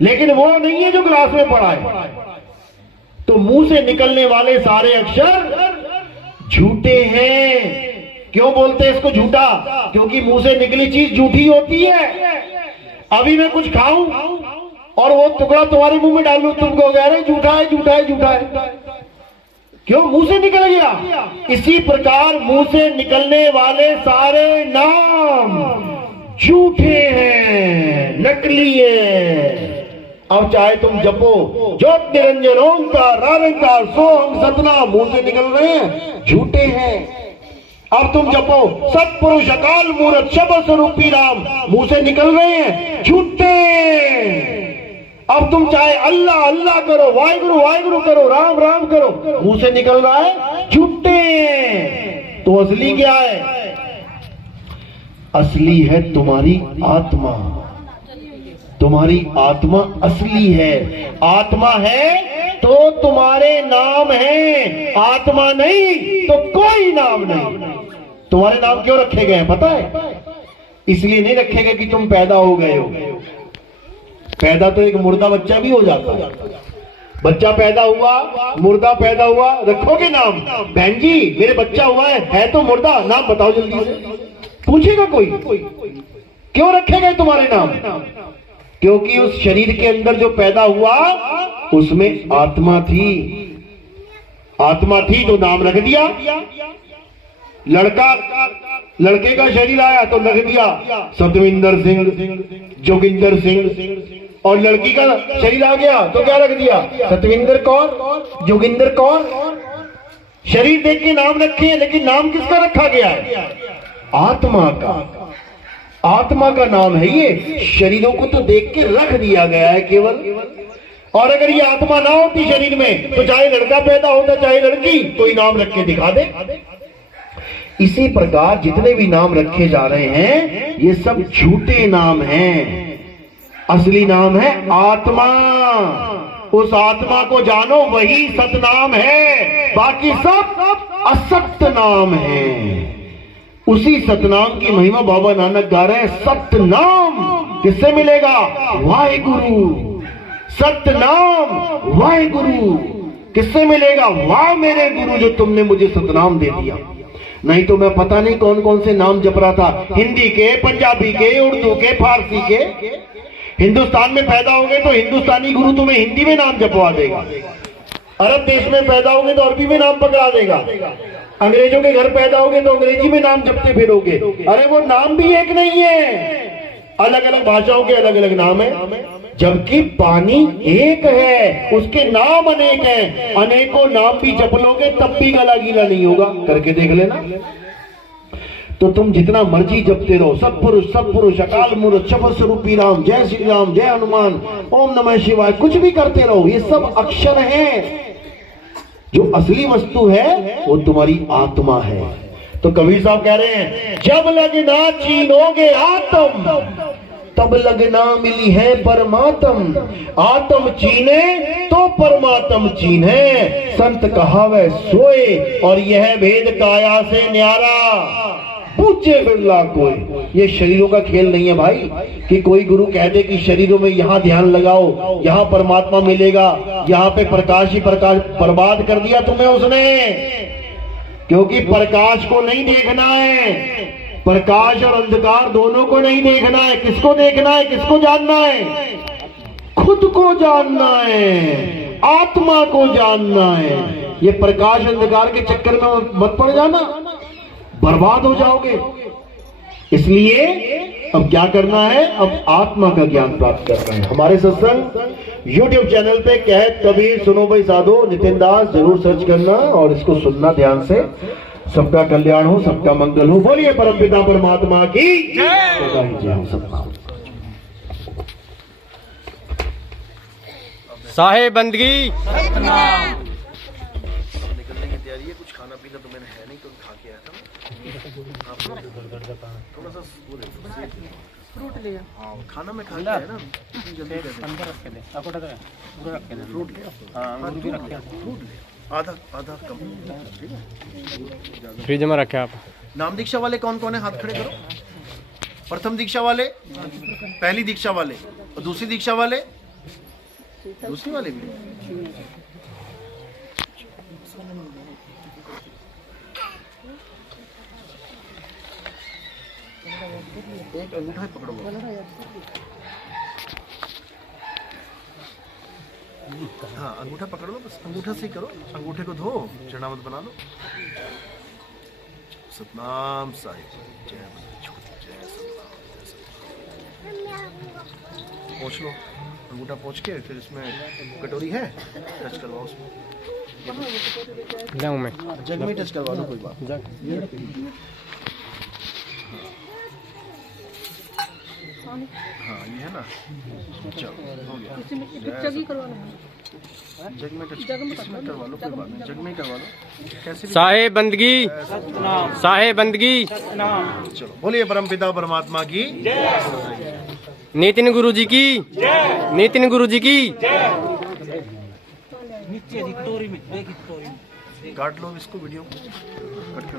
लेकिन वो नहीं है जो गिलास में पड़ा है। तो मुंह से निकलने वाले सारे अक्षर झूठे हैं। क्यों बोलते हैं इसको झूठा? क्योंकि मुंह से निकली चीज झूठी होती है। अभी मैं कुछ खाऊं और वो टुकड़ा तुम्हारे मुंह में डालूं, तुमको कह रहे झूठा है, झूठा है, झूठा है। क्यों? मुंह से निकल गया। इसी प्रकार मुंह से निकलने वाले सारे नाम झूठे हैं, नकली है। अब चाहे तुम जपो ज्योत निरंजन ओंकार निरंकार सोहम सतनाम, मुंह से निकल रहे हैं, झूठे हैं। अब तुम जपो सत्पुरुष अकाल मूर्त शब्द स्वरूपी राम, मुंह से निकल रहे हैं, झूठे। अब तुम चाहे अल्लाह अल्लाह करो, वाहिगुरु वाहिगुरु करो, राम राम करो, मुंह से निकल रहा है, झूठे। तो असली क्या है? असली है तुम्हारी आत्मा। तुम्हारी आत्मा असली है। आत्मा है तो तुम्हारे नाम है, आत्मा नहीं तो कोई नाम नहीं। तुम्हारे नाम क्यों रखे गए हैं पता है? इसलिए नहीं रखे गए कि तुम पैदा हो गए हो। पैदा तो एक मुर्दा बच्चा भी हो जाता है। बच्चा पैदा हुआ, मुर्दा पैदा हुआ, रखोगे नाम? बहन जी मेरे बच्चा हुआ है तो मुर्दा, नाम बताओ जल्दी से। पूछेगा कोई? क्यों रखे गए तुम्हारे नाम? क्योंकि उस शरीर के अंदर जो पैदा हुआ उसमें आत्मा थी। आत्मा थी तो नाम रख दिया। लड़के का शरीर आया तो लिख दिया सतविंदर सिंह, जोगिंदर सिंह। और लड़की का शरीर आ गया तो क्या रख दिया? सतविंदर कौर, जोगिंदर कौर। शरीर देख के नाम रखे हैं, लेकिन नाम किसका रखा गया है? आत्मा का। आत्मा का नाम है ये। शरीरों को तो देख के रख दिया गया है केवल। और अगर ये आत्मा ना होती शरीर में तो चाहे लड़का पैदा होता चाहे लड़की, कोई नाम रख के दिखा दे। इसी प्रकार जितने भी नाम रखे जा रहे हैं ये सब झूठे नाम हैं। असली नाम है आत्मा। उस आत्मा को जानो, वही सतनाम है, बाकी सब असत्य नाम है। उसी सतनाम की महिमा बाबा नानक गा रहे हैं। सतनाम किससे मिलेगा? वाहिगुरु। सतनाम वाहिगुरु किससे मिलेगा? वाह मेरे गुरु जो तुमने मुझे सतनाम दे दिया। नहीं तो मैं पता नहीं कौन कौन से नाम जप रहा था, हिंदी के, पंजाबी के, उर्दू के, फारसी के। हिंदुस्तान में पैदा होगे तो हिंदुस्तानी गुरु तुम्हें हिंदी में नाम जपवा देगा। अरब देश में पैदा होगे तो अरबी में नाम पकड़ा देगा। अंग्रेजों के घर पैदा होगे तो अंग्रेजी में नाम जपते फिरोगे। अरे वो नाम भी एक नहीं है, अलग अलग भाषाओं के अलग अलग नाम है। जबकि पानी एक है, उसके नाम अनेक हैं। अनेकों नाम भी जप लोगे तब भी गला गीला नहीं होगा। करके देख लेना। तो तुम जितना मर्जी जपते रहो, सत्पुरुष, अकाल मूर्त, शपथ स्वरूपी राम, जय श्री राम, जय हनुमान, ओम नमः शिवाय, कुछ भी करते रहो, ये सब अक्षर हैं। जो असली वस्तु है वो तुम्हारी आत्मा है। तो कबीर साहब कह रहे हैं, जब लगना चीनोगे आत्म तब लगना मिली है परमात्म। आत्म चीने तो परमात्म चीने, संत कहावे सोए, और यह भेद काया से न्यारा। पूछे बिरला कोई। ये शरीरों का खेल नहीं है भाई, कि कोई गुरु कह दे कि शरीरों में यहाँ ध्यान लगाओ, यहाँ परमात्मा मिलेगा, यहाँ पे प्रकाश ही प्रकाश। बर्बाद कर दिया तुम्हें उसने, क्योंकि प्रकाश को नहीं देखना है। प्रकाश और अंधकार दोनों को नहीं देखना है। किसको देखना है, किसको जानना है? खुद को जानना है, आत्मा को जानना है। ये प्रकाश अंधकार के चक्कर में मत पड़ जाना, बर्बाद हो जाओगे। इसलिए अब क्या करना है? अब आत्मा का ज्ञान प्राप्त करना है। हमारे सत्संग YouTube चैनल पे कहत कबीर सुनो भाई साधो नितिन दास जरूर सर्च करना और इसको सुनना ध्यान से। सबका कल्याण हो, सबका मंगल हो। बोलिए परमपिता परमात्मा की जय हो। सबका साहे बंदगी। निकलने की तैयारी है। कुछ खाना पीना तो मैंने है नहीं, तो खा के आया था। थोड़ा सा फ्रूट लिया। हाँ, खाना में खा लिया है ना, जल्दी कर दे। अंदर रख के दे, फ्रूट ले। हाँ, फ्रूट ले, आधा कम, ठीक है। फ्रिज में रखे आप। नाम दीक्षा वाले कौन कौन है? हाथ खड़े करो। प्रथम दीक्षा वाले, पहली दीक्षा वाले, और दूसरी दीक्षा वाले, दूसरी वाले भी। एक अंगूठा पकड़ो। हाँ, अंगूठा पकड़ लो, बस अंगूठा से ही करो। अंगूठे को धो, चरणामत बना लो। सतनाम साहिब, जय सतनाम। पोंछ लो, अंगूठा पोंछ के फिर इसमें कटोरी है, टच करवाओ उसमें। जाऊँ मैं जग में टच करवा लो, कोई बात। हाँ, ये है ना। चलो, हो गया। जग में टच इसमें करवा लो, कोई बात नहीं। जग में ही करवा लो, कैसे भी। साहे बंदगी, साहे बंदगी। चलो, बोलिए परमपिता परमात्मा की। नितिन गुरु जी की, नितिन गुरु जी की। काट लो इसको, वीडियो को।